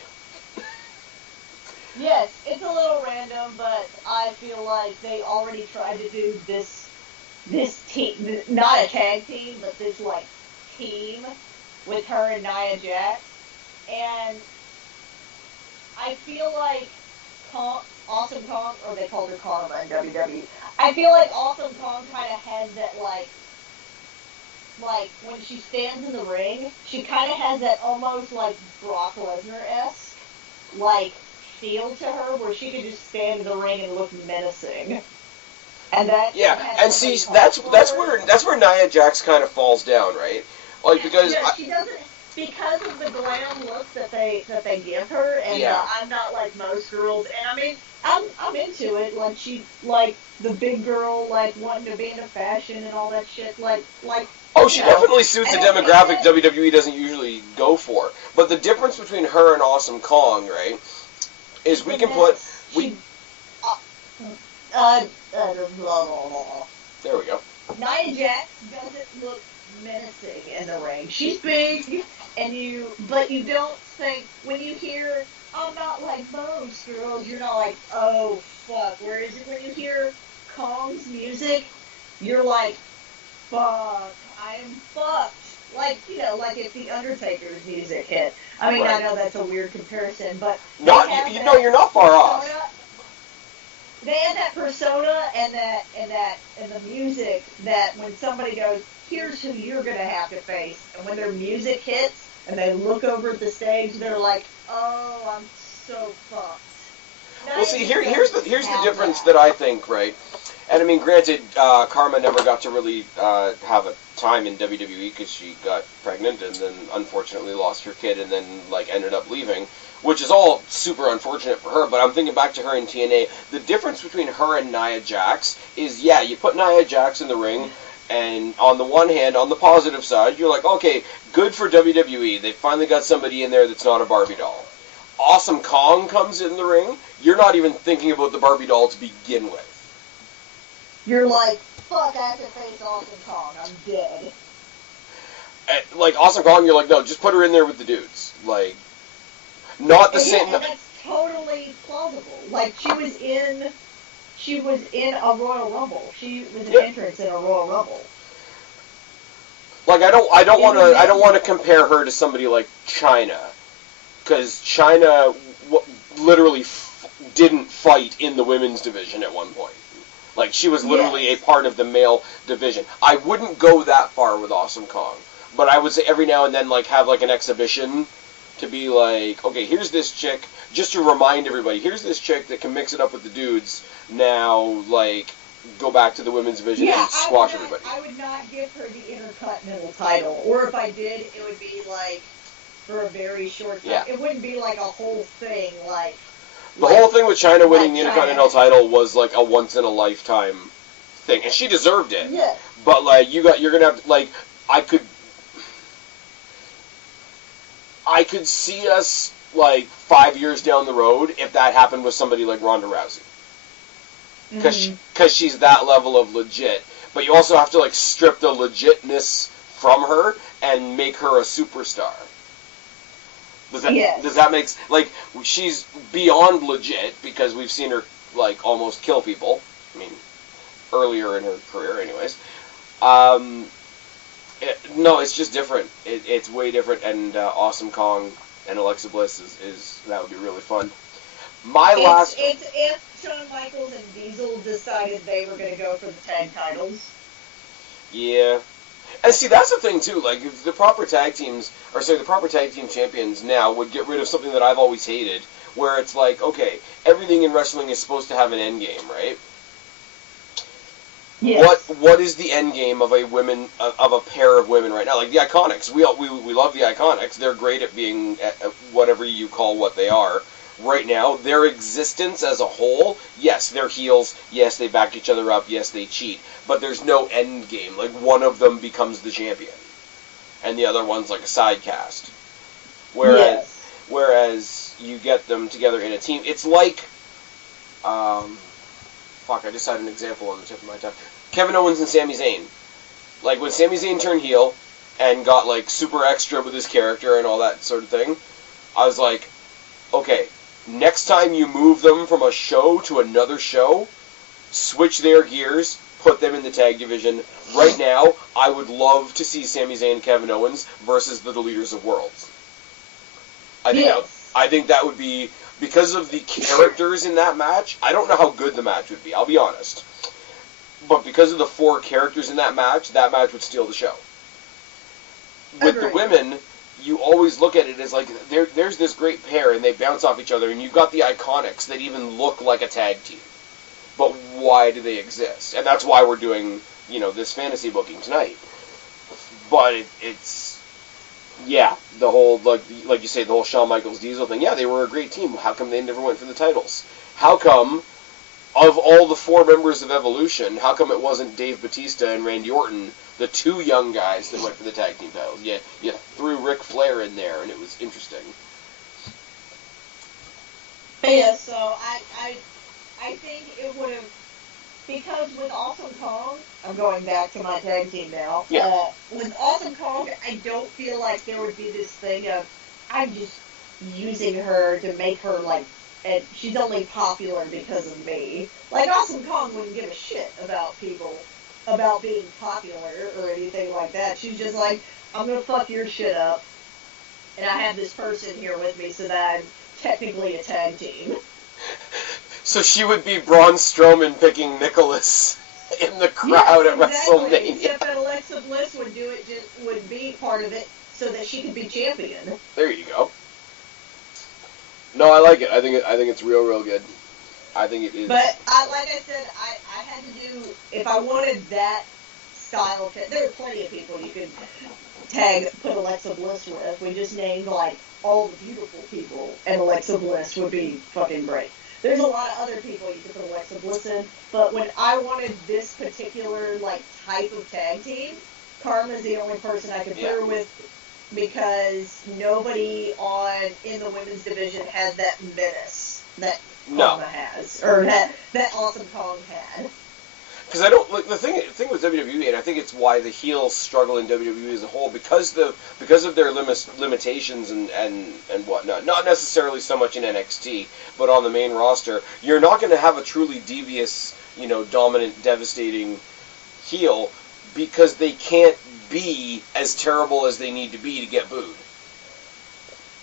Yes, it's a little random, but I feel like they already tried to do this team, not a tag team, but this, like, team with her and Nia Jax, and I feel like Awesome Kong, or they called her Karma in WWE, I feel like Awesome Kong kind of has that, like, when she stands in the ring, she kind of has that almost, like, Brock Lesnar-esque, like, feel to her, where she could just stand in the ring and look menacing. And that, yeah, and see, that's where Nia Jax kind of falls down, right? Like, because she doesn't, because of the glam look that they give her, and I'm not like most girls, and I mean, I'm into it. Like, she's like the big girl, like wanting to be into fashion and all that shit. Like. Oh, she definitely suits a demographic WWE doesn't usually go for. But the difference between her and Awesome Kong, right, is we can put there we go. Nia Jax doesn't look menacing in the ring. She's big, but you don't think, when you hear, I'm not like most girls, you're not like, oh, fuck. Whereas when you hear Kong's music, you're like, fuck, I'm fucked. Like, you know, like if the Undertaker's music hit. I mean, right. I know that's a weird comparison, but you're not far off. They have that persona and the music that when somebody goes, here's who you're gonna have to face, and when their music hits and they look over at the stage, they're like, oh, I'm so fucked. Well, see, here's the difference that I think, right? And I mean, granted, Karma never got to really have a time in WWE because she got pregnant and then unfortunately lost her kid and then like ended up leaving, which is all super unfortunate for her. But I'm thinking back to her in TNA. The difference between her and Nia Jax is, yeah, you put Nia Jax in the ring, and on the one hand, on the positive side, you're like, okay, good for WWE. They finally got somebody in there that's not a Barbie doll. Awesome Kong comes in the ring. You're not even thinking about the Barbie doll to begin with. You're like, fuck, I have to face Awesome Kong. I'm dead. like Awesome Kong, you're like, no, just put her in there with the dudes. Like, not the same. Yeah, and that's totally plausible. Like, she was in a Royal Rumble. She was an entrance in a Royal Rumble. Like, I don't want to compare her to somebody like China, because China literally didn't fight in the women's division at one point. Like, she was literally a part of the male division. I wouldn't go that far with Awesome Kong, but I would say every now and then, like, have like an exhibition to be like, okay, here's this chick, just to remind everybody, here's this chick that can mix it up with the dudes. Now, like, go back to the women's division and squash everybody. I would not give her the Intercontinental title. Or if I did, it would be, like, for a very short time. Yeah. It wouldn't be, like, a whole thing, like... The whole thing with China winning the Intercontinental title was, like, a once-in-a-lifetime thing. And she deserved it. Yeah. But, like, you're gonna have to, like, I could see us, like, 5 years down the road if that happened with somebody like Ronda Rousey. Because she's that level of legit. But you also have to, like, strip the legitness from her and make her a superstar. Does that make... Like, she's beyond legit because we've seen her, like, almost kill people. I mean, earlier in her career, anyways. No, it's just different. It's way different, and Awesome Kong and Alexa Bliss is that would be really fun. It's if Shawn Michaels and Diesel decided they were going to go for the tag titles. Yeah. And see, that's the thing, too. Like, if the proper tag team champions now would get rid of something that I've always hated, where it's like, okay, everything in wrestling is supposed to have an end game, right? Yes. What is the end game of a pair of women right now? Like the Iconics, we love the Iconics. They're great at being whatever you call what they are. Right now, their existence as a whole, yes, they're heels, yes, they back each other up, yes, they cheat, but there's no end game. Like, one of them becomes the champion, and the other one's like a side cast. Whereas you get them together in a team, it's like, I just had an example on the tip of my tongue. Kevin Owens and Sami Zayn. Like, when Sami Zayn turned heel and got, like, super extra with his character and all that sort of thing, I was like, okay, next time you move them from a show to another show, switch their gears, put them in the tag division. Right now, I would love to see Sami Zayn and Kevin Owens versus the Leaders of Worlds. I think that would be, because of the characters in that match, I don't know how good the match would be, I'll be honest. But because of the 4 characters in that match would steal the show. With the women, you always look at it as like, there's this great pair, and they bounce off each other, and you've got the Iconics that even look like a tag team. But why do they exist? And that's why we're doing, this fantasy booking tonight. But it's the whole, like you say, the whole Shawn Michaels Diesel thing. Yeah, they were a great team. How come they never went for the titles? How come, of all the 4 members of Evolution, how come it wasn't Dave Bautista and Randy Orton, the 2 young guys that went for the tag team titles? You threw Ric Flair in there, and it was interesting. Yeah, so I think it would have, because with Awesome Kong, I'm going back to my tag team now. Yeah. With Awesome Kong, I don't feel like there would be this thing of, I'm just using her to make her, like, and she's only popular because of me. Like, Awesome Kong wouldn't give a shit about people, about being popular or anything like that. She's just like, I'm gonna fuck your shit up, and I have this person here with me, so that I'm technically a tag team. So she would be Braun Strowman picking Nicholas in the crowd at WrestleMania. Except that Alexa Bliss would would be part of it so that she could be champion. There you go. No, I like it. I think it's real good. I think it is. But like I said, I had to do, if I wanted that style, there are plenty of people you could put Alexa Bliss with. We just named like all the beautiful people, and Alexa Bliss would be fucking great. There's a lot of other people you could put Alexa Bliss in, but when I wanted this particular like type of tag team, Karma's the only person I could put her with, because nobody in the women's division had that menace that Karma has, or that Awesome Kong had. Because I don't like the thing with WWE, and I think it's why the heels struggle in WWE as a whole because of their limitations and whatnot. Not necessarily so much in NXT, but on the main roster, you're not going to have a truly devious, dominant, devastating heel because they can't be as terrible as they need to be to get booed.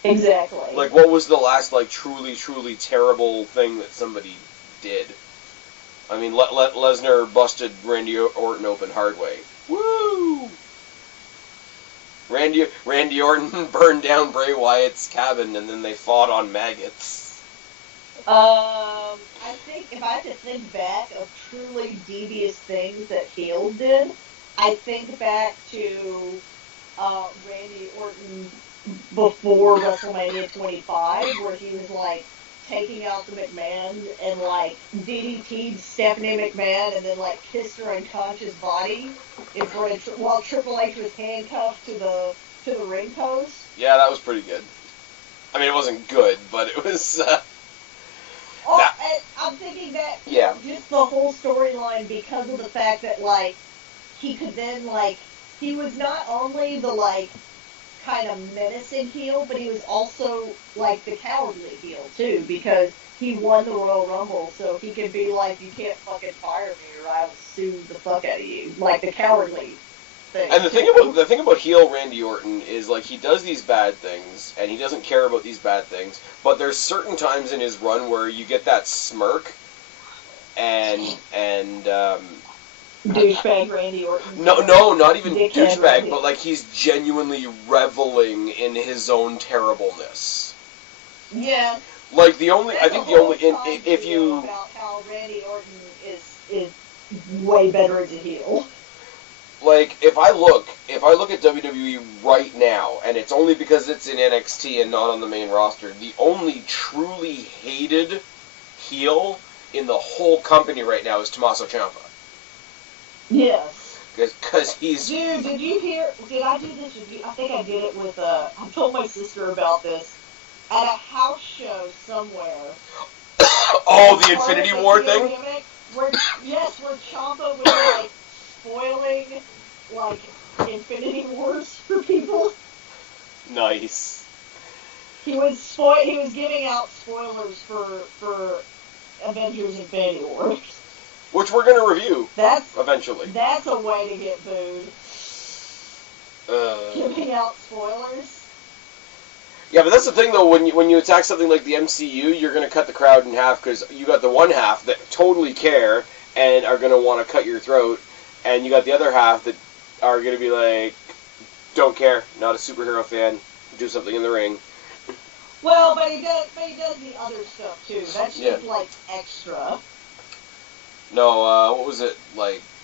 Exactly. Like, what was the last, truly, truly terrible thing that somebody did? I mean, Lesnar busted Randy Orton open hard way. Woo! Randy Orton burned down Bray Wyatt's cabin, and then they fought on maggots. I think if I have to think back of truly devious things that heel did, I think back to Randy Orton before WrestleMania 25, where he was taking out the McMahons and DDT'd Stephanie McMahon and then kissed her unconscious body in front of while Triple H was handcuffed to the ring post. Yeah, that was pretty good. I mean, it wasn't good, but it was. I'm thinking that yeah, just the whole storyline because of the fact that he could then he was not only the kind of menacing heel, but he was also the cowardly heel too, because he won the Royal Rumble, so he could be you can't fucking fire me or I will sue the fuck out of you, the cowardly thing. And the thing about heel Randy Orton is he does these bad things and he doesn't care about these bad things, but there's certain times in his run where you get that smirk and douchebag Randy Orton. No, not even douchebag, but he's genuinely reveling in his own terribleness. Yeah. If you about how Randy Orton is way better as a heel. If I look at WWE right now, and it's only because it's in NXT and not on the main roster, the only truly hated heel in the whole company right now is Tommaso Ciampa. Yes. Because he's... Dude, did you hear... Did I do this with you? I think I did it with... I told my sister about this. At a house show somewhere. Oh, the Infinity War thing? Gimmick, where Ciampa was, spoiling, Infinity Wars for people. Nice. He was giving out spoilers for Avengers Infinity Wars. Which we're going to review eventually. That's a way to get booed. Giving out spoilers. Yeah, but that's the thing, though. When you attack something like the MCU, you're going to cut the crowd in half because you got the one half that totally care and are going to want to cut your throat, and you got the other half that are going to be don't care, not a superhero fan, do something in the ring. Well, but he does the other stuff too. That's just extra. No, what was it,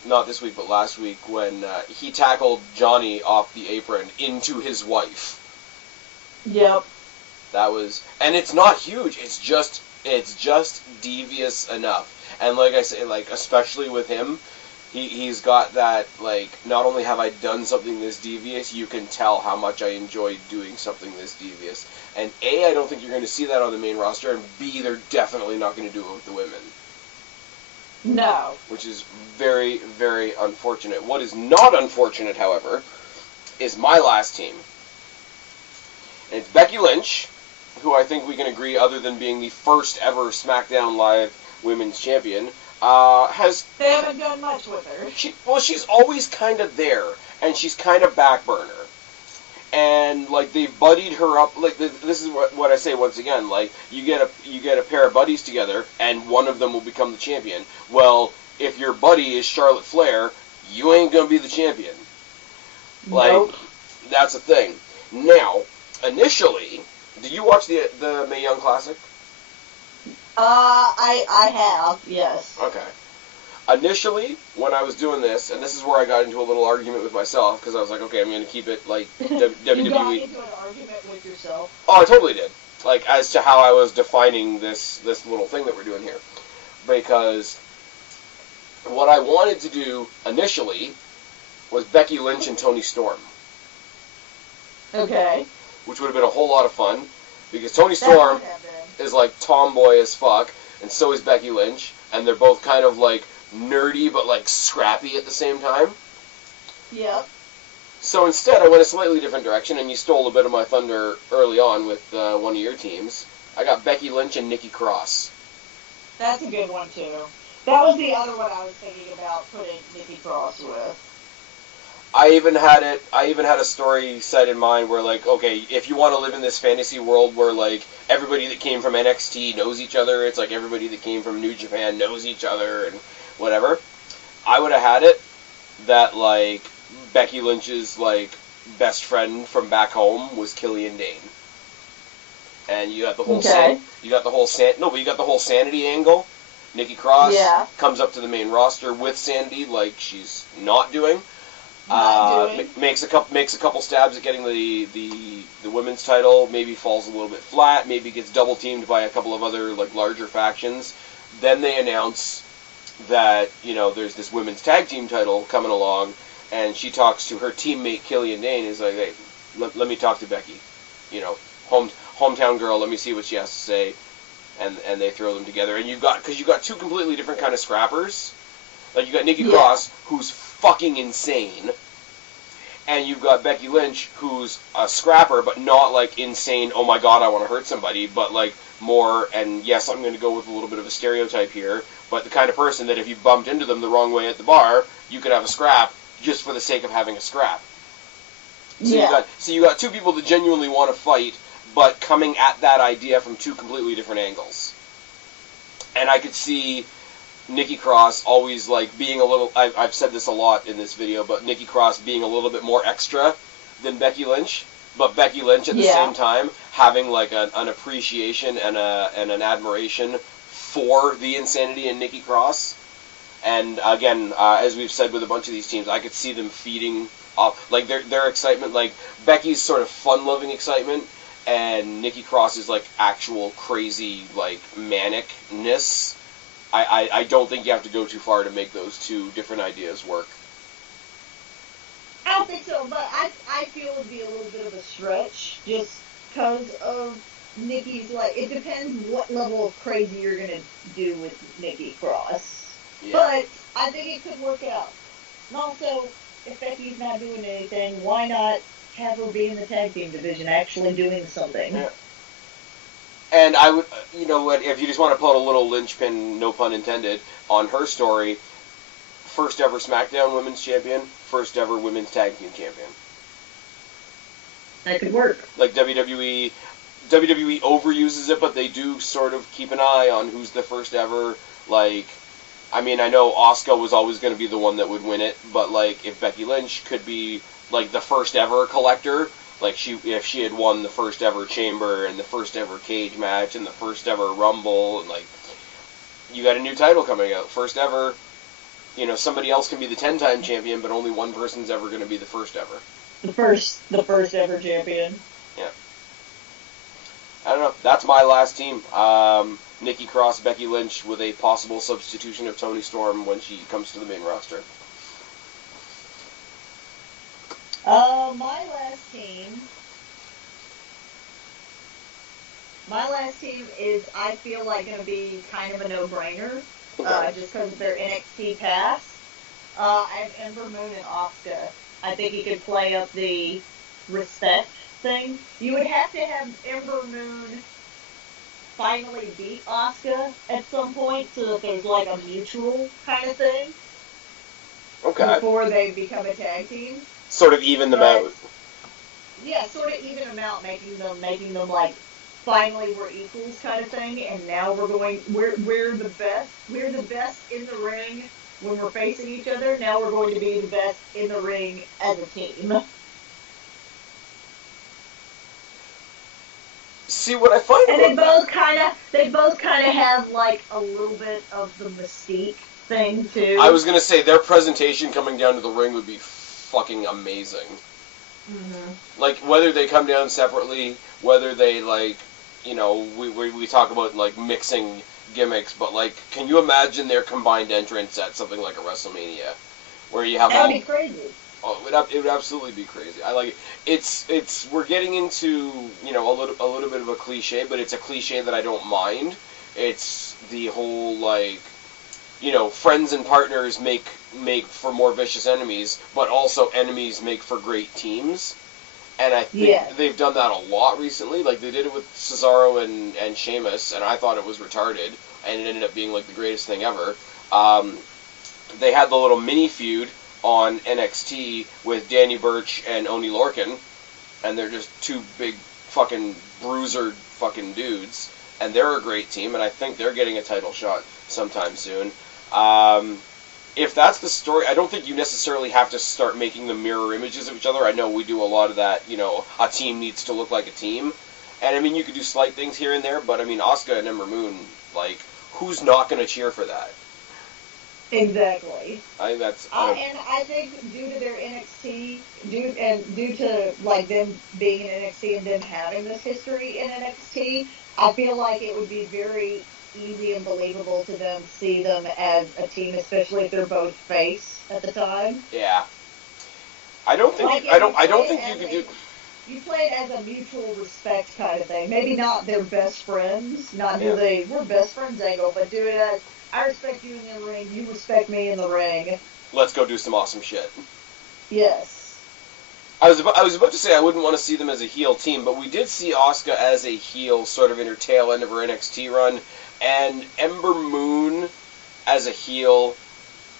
not this week, but last week, when he tackled Johnny off the apron into his wife. Yep. That was, and it's not huge, it's just devious enough. And like I say, especially with him, he's got that, not only have I done something this devious, you can tell how much I enjoy doing something this devious. And A, I don't think you're going to see that on the main roster, and B, they're definitely not going to do it with the women. No. Which is very, very unfortunate. What is not unfortunate, however, is my last team. And it's Becky Lynch, who I think we can agree, other than being the first ever SmackDown Live Women's Champion, They haven't done much with her. She's always kind of there, and she's kind of back burner. And they've buddied her up. This is what I say once again. You get a pair of buddies together, and one of them will become the champion. Well, if your buddy is Charlotte Flair, you ain't gonna be the champion. Nope. That's a thing. Now, initially, did you watch the Mae Young Classic? I have, yes. Okay. Initially, when I was doing this, and this is where I got into a little argument with myself, because I was like, okay, I'm going to keep it WWE. You got into an argument with yourself? Oh, I totally did. As to how I was defining this little thing that we're doing here. Because what I wanted to do initially was Becky Lynch and Toni Storm. Okay. Which would have been a whole lot of fun, because Toni Storm is tomboy as fuck, and so is Becky Lynch, and they're both kind of nerdy but like scrappy at the same time. Yep. So instead, I went a slightly different direction, and you stole a bit of my thunder early on with one of your teams. I got Becky Lynch and Nikki Cross. That's a good one, too. That was the other one I was thinking about putting Nikki Cross with. I even had a story set in mind where, like, okay, if you want to live in this fantasy world where, like, everybody that came from NXT knows each other, it's like everybody that came from New Japan knows each other and whatever, I would have had it that, like, Becky Lynch's, like, best friend from back home was Killian Dane. And you got the whole you got the whole Sanity angle. Nikki Cross comes up to the main roster with Sanity like she's not doing. Makes a couple stabs at getting the women's title, maybe falls a little bit flat, maybe gets double teamed by a couple of other like larger factions. Then they announce that, you know, there's this women's tag team title coming along, and she talks to her teammate Killian Dane, is like, hey, let me talk to Becky, you know, hometown girl, let me see what she has to say, and they throw them together, and you've got two completely different kind of scrappers. Like, you got Nikki Cross, who's fucking insane, and you've got Becky Lynch, who's a scrapper, but not, like, insane, oh my god, I want to hurt somebody, but, like, more, and yes, I'm going to go with a little bit of a stereotype here, but the kind of person that if you bumped into them the wrong way at the bar, you could have a scrap just for the sake of having a scrap. So you got two people that genuinely want to fight, but coming at that idea from two completely different angles. And I could see Nikki Cross always, like, being a little... I've said this a lot in this video, but Nikki Cross being a little bit more extra than Becky Lynch, but Becky Lynch at the same time having, like, an appreciation and an admiration for the insanity in Nikki Cross. And, again, as we've said with a bunch of these teams, I could see them feeding off, like, their excitement, like, Becky's sort of fun-loving excitement, and Nikki Cross's, like, actual crazy, like, manicness. I don't think you have to go too far to make those two different ideas work. I don't think so, but I feel it would be a little bit of a stretch, just because of Nikki's, like, it depends what level of crazy you're going to do with Nikki Cross. Yeah. But I think it could work out. And also, if Becky's not doing anything, why not have her be in the tag team division actually doing something? Yeah. And I would, you know what, if you just want to put a little linchpin, no pun intended, on her story, first ever SmackDown Women's Champion, first ever Women's Tag Team Champion. That could work. Like WWE overuses it, but they do sort of keep an eye on who's the first ever, like, I mean, I know Asuka was always going to be the one that would win it, but, like, if Becky Lynch could be, like, the first ever collector, like, if she had won the first ever Chamber and the first ever Cage match and the first ever Rumble, and, like, you got a new title coming out, first ever, you know, somebody else can be the 10-time champion, but only one person's ever going to be the first ever. The first ever champion. Yeah. I don't know. That's my last team. Nikki Cross, Becky Lynch, with a possible substitution of Toni Storm when she comes to the main roster. My last team is, I feel like, going to be kind of a no-brainer, just because of their NXT past. I have Ember Moon and Asuka. I think he could play up the respect thing. You would have to have Ember Moon finally beat Asuka at some point, so that there's, like, a mutual kind of thing. Okay. Before they become a tag team. Sort of even them out. Yeah, sort of even them out, making them like, finally we're equals kind of thing, and now we're the best in the ring when we're facing each other. Now we're going to be the best in the ring as a team. See what I find. And they both kind of have like a little bit of the mystique thing too. I was gonna say their presentation coming down to the ring would be fucking amazing. Mm-hmm. Like, whether they come down separately, whether they, like, you know, we talk about, like, mixing gimmicks, but, like, can you imagine their combined entrance at something like a WrestleMania? Where you have That'd be crazy. Oh, it would absolutely be crazy. I like it. We're getting into, you know, a little bit of a cliche, but it's a cliche that I don't mind. It's the whole, like, friends and partners make for more vicious enemies, but also enemies make for great teams. And I think they've done that a lot recently. Like, they did it with Cesaro and Sheamus, and I thought it was retarded, and it ended up being, like, the greatest thing ever. They had the little mini feud on NXT with Danny Burch and Oney Lorcan, and they're just two big fucking bruiser fucking dudes, and they're a great team, and I think they're getting a title shot sometime soon. If that's the story, I don't think you necessarily have to start making the mirror images of each other. I know we do a lot of that, a team needs to look like a team. And, I mean, you could do slight things here and there, but, I mean, Asuka and Ember Moon, like, who's not going to cheer for that? Exactly. I think that's... and I think due to their NXT, due to, like, them being in NXT and them having this history in NXT, I feel like it would be very easy and believable to them to see them as a team, especially if they're both face at the time. Yeah. I don't think you could do... You play it as a mutual respect kind of thing. Maybe not their best friends, not we're best friends angle, but do it as, I respect you in the ring, you respect me in the ring. Let's go do some awesome shit. Yes. I was about to say I wouldn't want to see them as a heel team, but we did see Asuka as a heel sort of in her tail end of her NXT run, and Ember Moon as a heel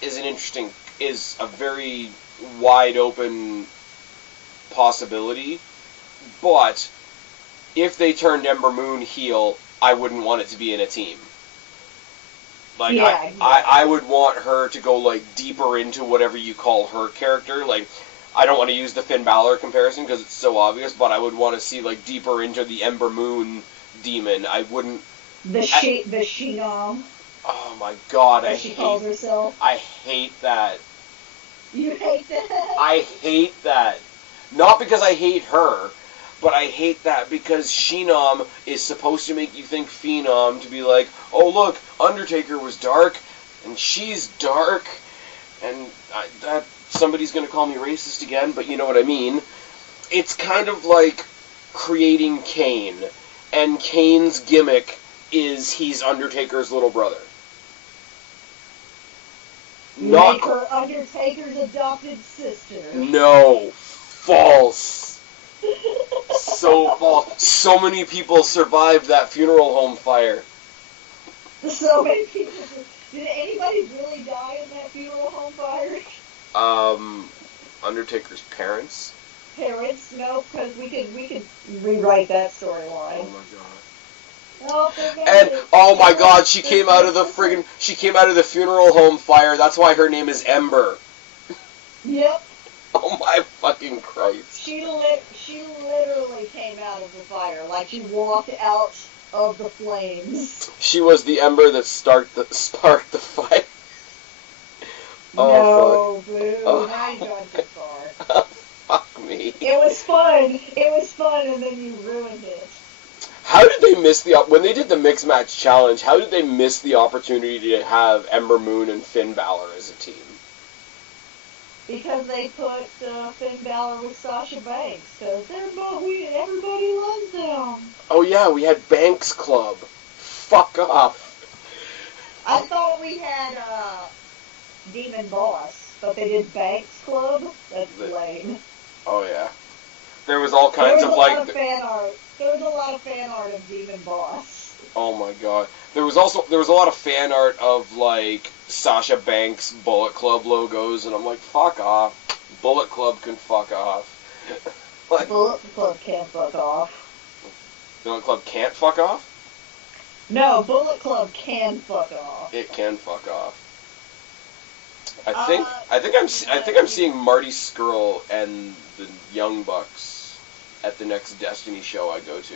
is a very wide open possibility. But if they turned Ember Moon heel, I wouldn't want it to be in a team. Like, I would want her to go, like, deeper into whatever you call her character. Like, I don't want to use the Finn Balor comparison because it's so obvious, but I would want to see, like, deeper into the Ember Moon demon. I wouldn't... The She-Nom. Oh my god, as she calls herself. I hate that. You hate that? I hate that. Not because I hate her, but I hate that because She-Nom is supposed to make you think Phenom, to be like, oh look, Undertaker was dark, and she's dark, and somebody's gonna call me racist again, but you know what I mean. It's kind of like creating Kane, and Kane's gimmick is he's Undertaker's little brother. Make her Undertaker's adopted sister. No. False. So false. So many people survived that funeral home fire. So many people. Did anybody really die in that funeral home fire? Undertaker's parents? Parents? No, because we could rewrite that storyline. Oh my god. And oh my god, she came out of the funeral home fire. That's why her name is Ember. Yep. Oh my fucking Christ. She literally came out of the fire, like she walked out of the flames. She was the Ember that sparked the fire. Oh, no, boo. Oh. Now you've gone too far. Fuck me. It was fun, and then you ruined it. How did they miss when they did the mixed match challenge, how did they miss the opportunity to have Ember Moon and Finn Balor as a team? Because they put Finn Balor with Sasha Banks, because everybody loves them. Oh yeah, we had Banks Club. Fuck off. I thought we had Demon Boss, but they did Banks Club? That's lame. Oh yeah. There was all kinds of like... There was a lot of fan art of Demon Boss. Oh my god. There was a lot of fan art of like Sasha Banks Bullet Club logos, and I'm like, fuck off. Bullet Club can fuck off. Like, Bullet Club can't fuck off. Bullet Club can't fuck off? No, Bullet Club can fuck off. It can fuck off. I think I'm seeing Marty Scurll and the Young Bucks at the next Destiny show I go to.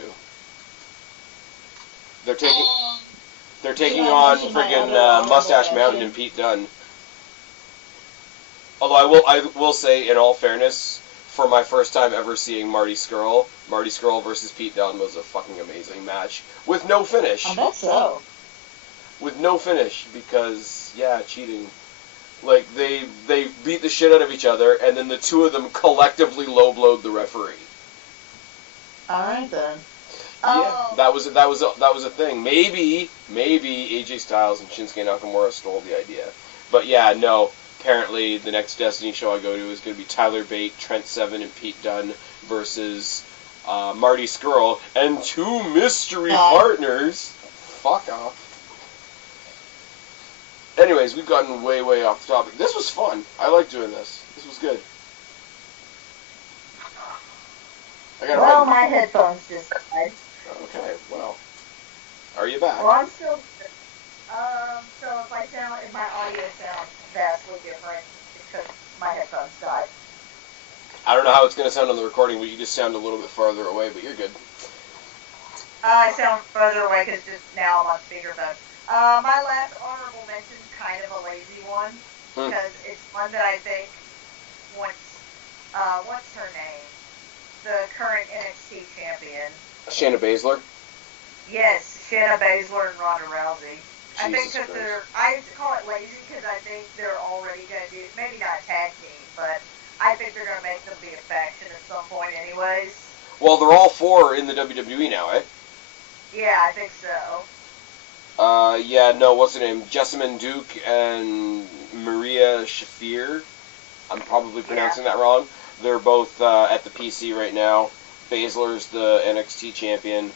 They're taking on friggin' Mustache Mountain and Pete Dunne. Although I will say, in all fairness, for my first time ever seeing Marty Scurll versus Pete Dunne was a fucking amazing match with no finish. I bet so. With no finish because cheating. Like they beat the shit out of each other, and then the two of them collectively low-blowed the referee. Alright then. Oh. Yeah, that was a thing. Maybe AJ Styles and Shinsuke Nakamura stole the idea. But yeah, no. Apparently, the next Destiny show I go to is going to be Tyler Bate, Trent Seven, and Pete Dunne versus Marty Scurll and two mystery partners. Fuck off. Anyways, we've gotten way off the topic. This was fun. I like doing this. This was good. Well, my headphones just died. Okay, well. Are you back? Well, I'm still good. So if my audio sounds vastly different because my headphones died. I don't know how it's going to sound on the recording, but you just sound a little bit farther away, but you're good. I sound further away because just now I'm on speakerphone. My last honorable mention is kind of a lazy one because it's one that I think what's her name? The current NXT champion. Shayna Baszler? Yes, Shayna Baszler and Ronda Rousey. I think Jesus because I call it lazy because I think they're already going to do, maybe not a tag team, but I think they're going to make them be a faction at some point anyways. Well, they're all four in the WWE now, eh? Yeah, I think so. Yeah, no, what's her name? Jessamine Duke and Maria Shafir. I'm probably pronouncing that wrong. They're both at the PC right now. Baszler's the NXT champion.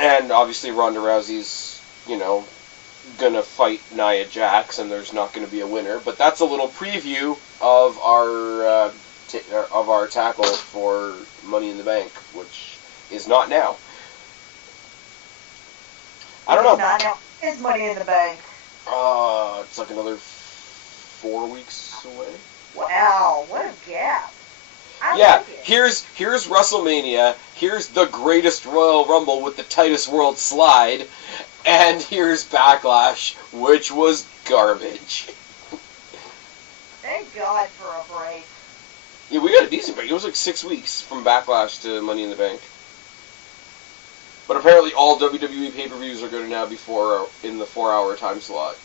And obviously Ronda Rousey's, gonna fight Nia Jax, and there's not gonna be a winner. But that's a little preview of our tackle for Money in the Bank, which is not now. I don't know. Not now. Is Money in the Bank? It's like another 4 weeks away. Wow, what a gap. I Yeah, like it. here's WrestleMania, here's the greatest Royal Rumble with the tightest world slide, and here's Backlash, which was garbage. Thank God for a break. Yeah, we got a decent break. It was like 6 weeks from Backlash to Money in the Bank. But apparently all WWE pay-per-views are going to now be in the 4-hour time slot.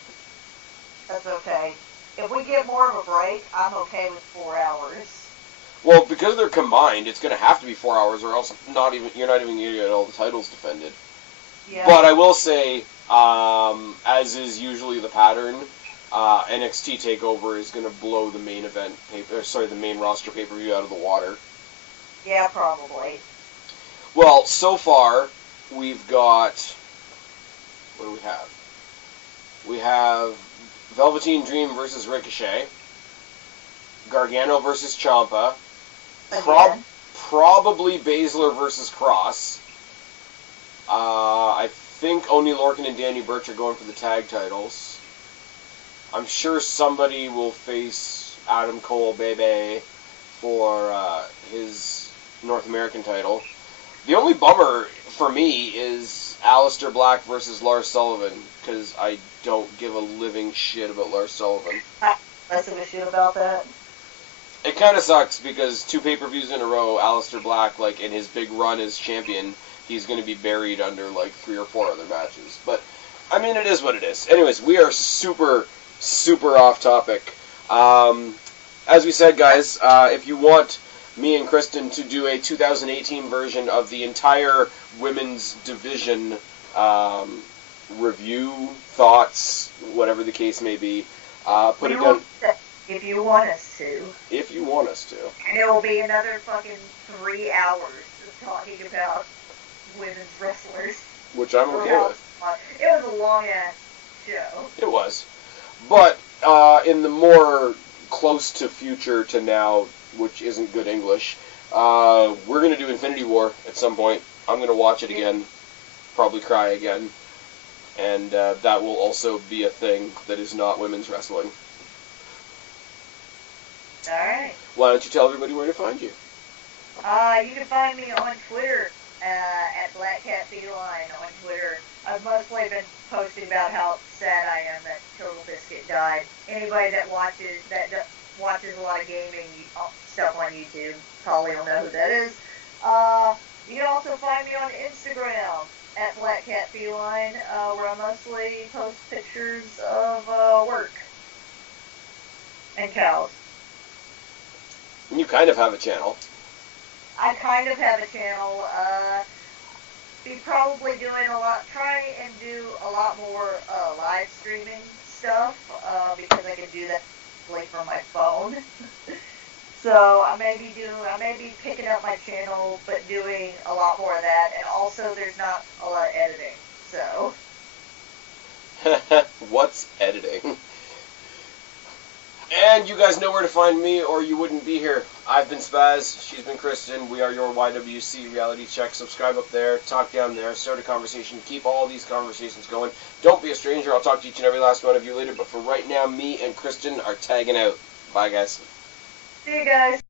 That's okay. If we get more of a break, I'm okay with 4 hours. Well, because they're combined, it's going to have to be 4 hours, or else you're not even going to get all the titles defended. Yeah. But I will say, as is usually the pattern, NXT Takeover is going to blow the main the main roster pay-per-view out of the water. Yeah, probably. Well, so far we've got, what do we have? We have Velveteen Dream versus Ricochet, Gargano versus Ciampa, probably Baszler versus Cross. I think Oney Lorcan and Danny Burch are going for the tag titles. I'm sure somebody will face Adam Cole, baby, for his North American title. The only bummer for me is Aleister Black versus Lars Sullivan, because I don't give a living shit about Lars Sullivan. Less of a shit about that. It kind of sucks because 2 pay-per-views in a row, Aleister Black, in his big run as champion, he's going to be buried under 3 or 4 other matches. But, I mean, it is what it is. Anyways, we are super off topic. As we said, guys, if you want me and Kristen to do a 2018 version of the entire women's division review, thoughts, whatever the case may be, put it down. If you want us to. If you want us to. And it will be another fucking 3 hours of talking about women's wrestlers. Which I'm okay with. It was a long-ass show. It was. But, in the more close to future to now, which isn't good English, we're going to do Infinity War at some point. I'm going to watch it again. Probably cry again. And that will also be a thing that is not women's wrestling. Alright. Why don't you tell everybody where to find you? You can find me on Twitter, at BlackCatFeline on Twitter. I've mostly been posting about how sad I am that Total Biscuit died. Anybody that watches a lot of gaming stuff on YouTube probably will know who that is. You can also find me on Instagram at BlackCatFeline, where I mostly post pictures of work and cows. You kind of have a channel. I kind of have a channel. Be probably doing try and do a lot more live streaming stuff because I can do that from my phone. So I may be picking up my channel, but doing a lot more of that. And also, there's not a lot of editing. So. What's editing? And you guys know where to find me, or you wouldn't be here. I've been Spaz, she's been Kristen, we are your YWC Reality Check. Subscribe up there, talk down there, start a conversation, keep all these conversations going. Don't be a stranger, I'll talk to each and every last one of you later, but for right now, me and Kristen are tagging out. Bye, guys. See you guys.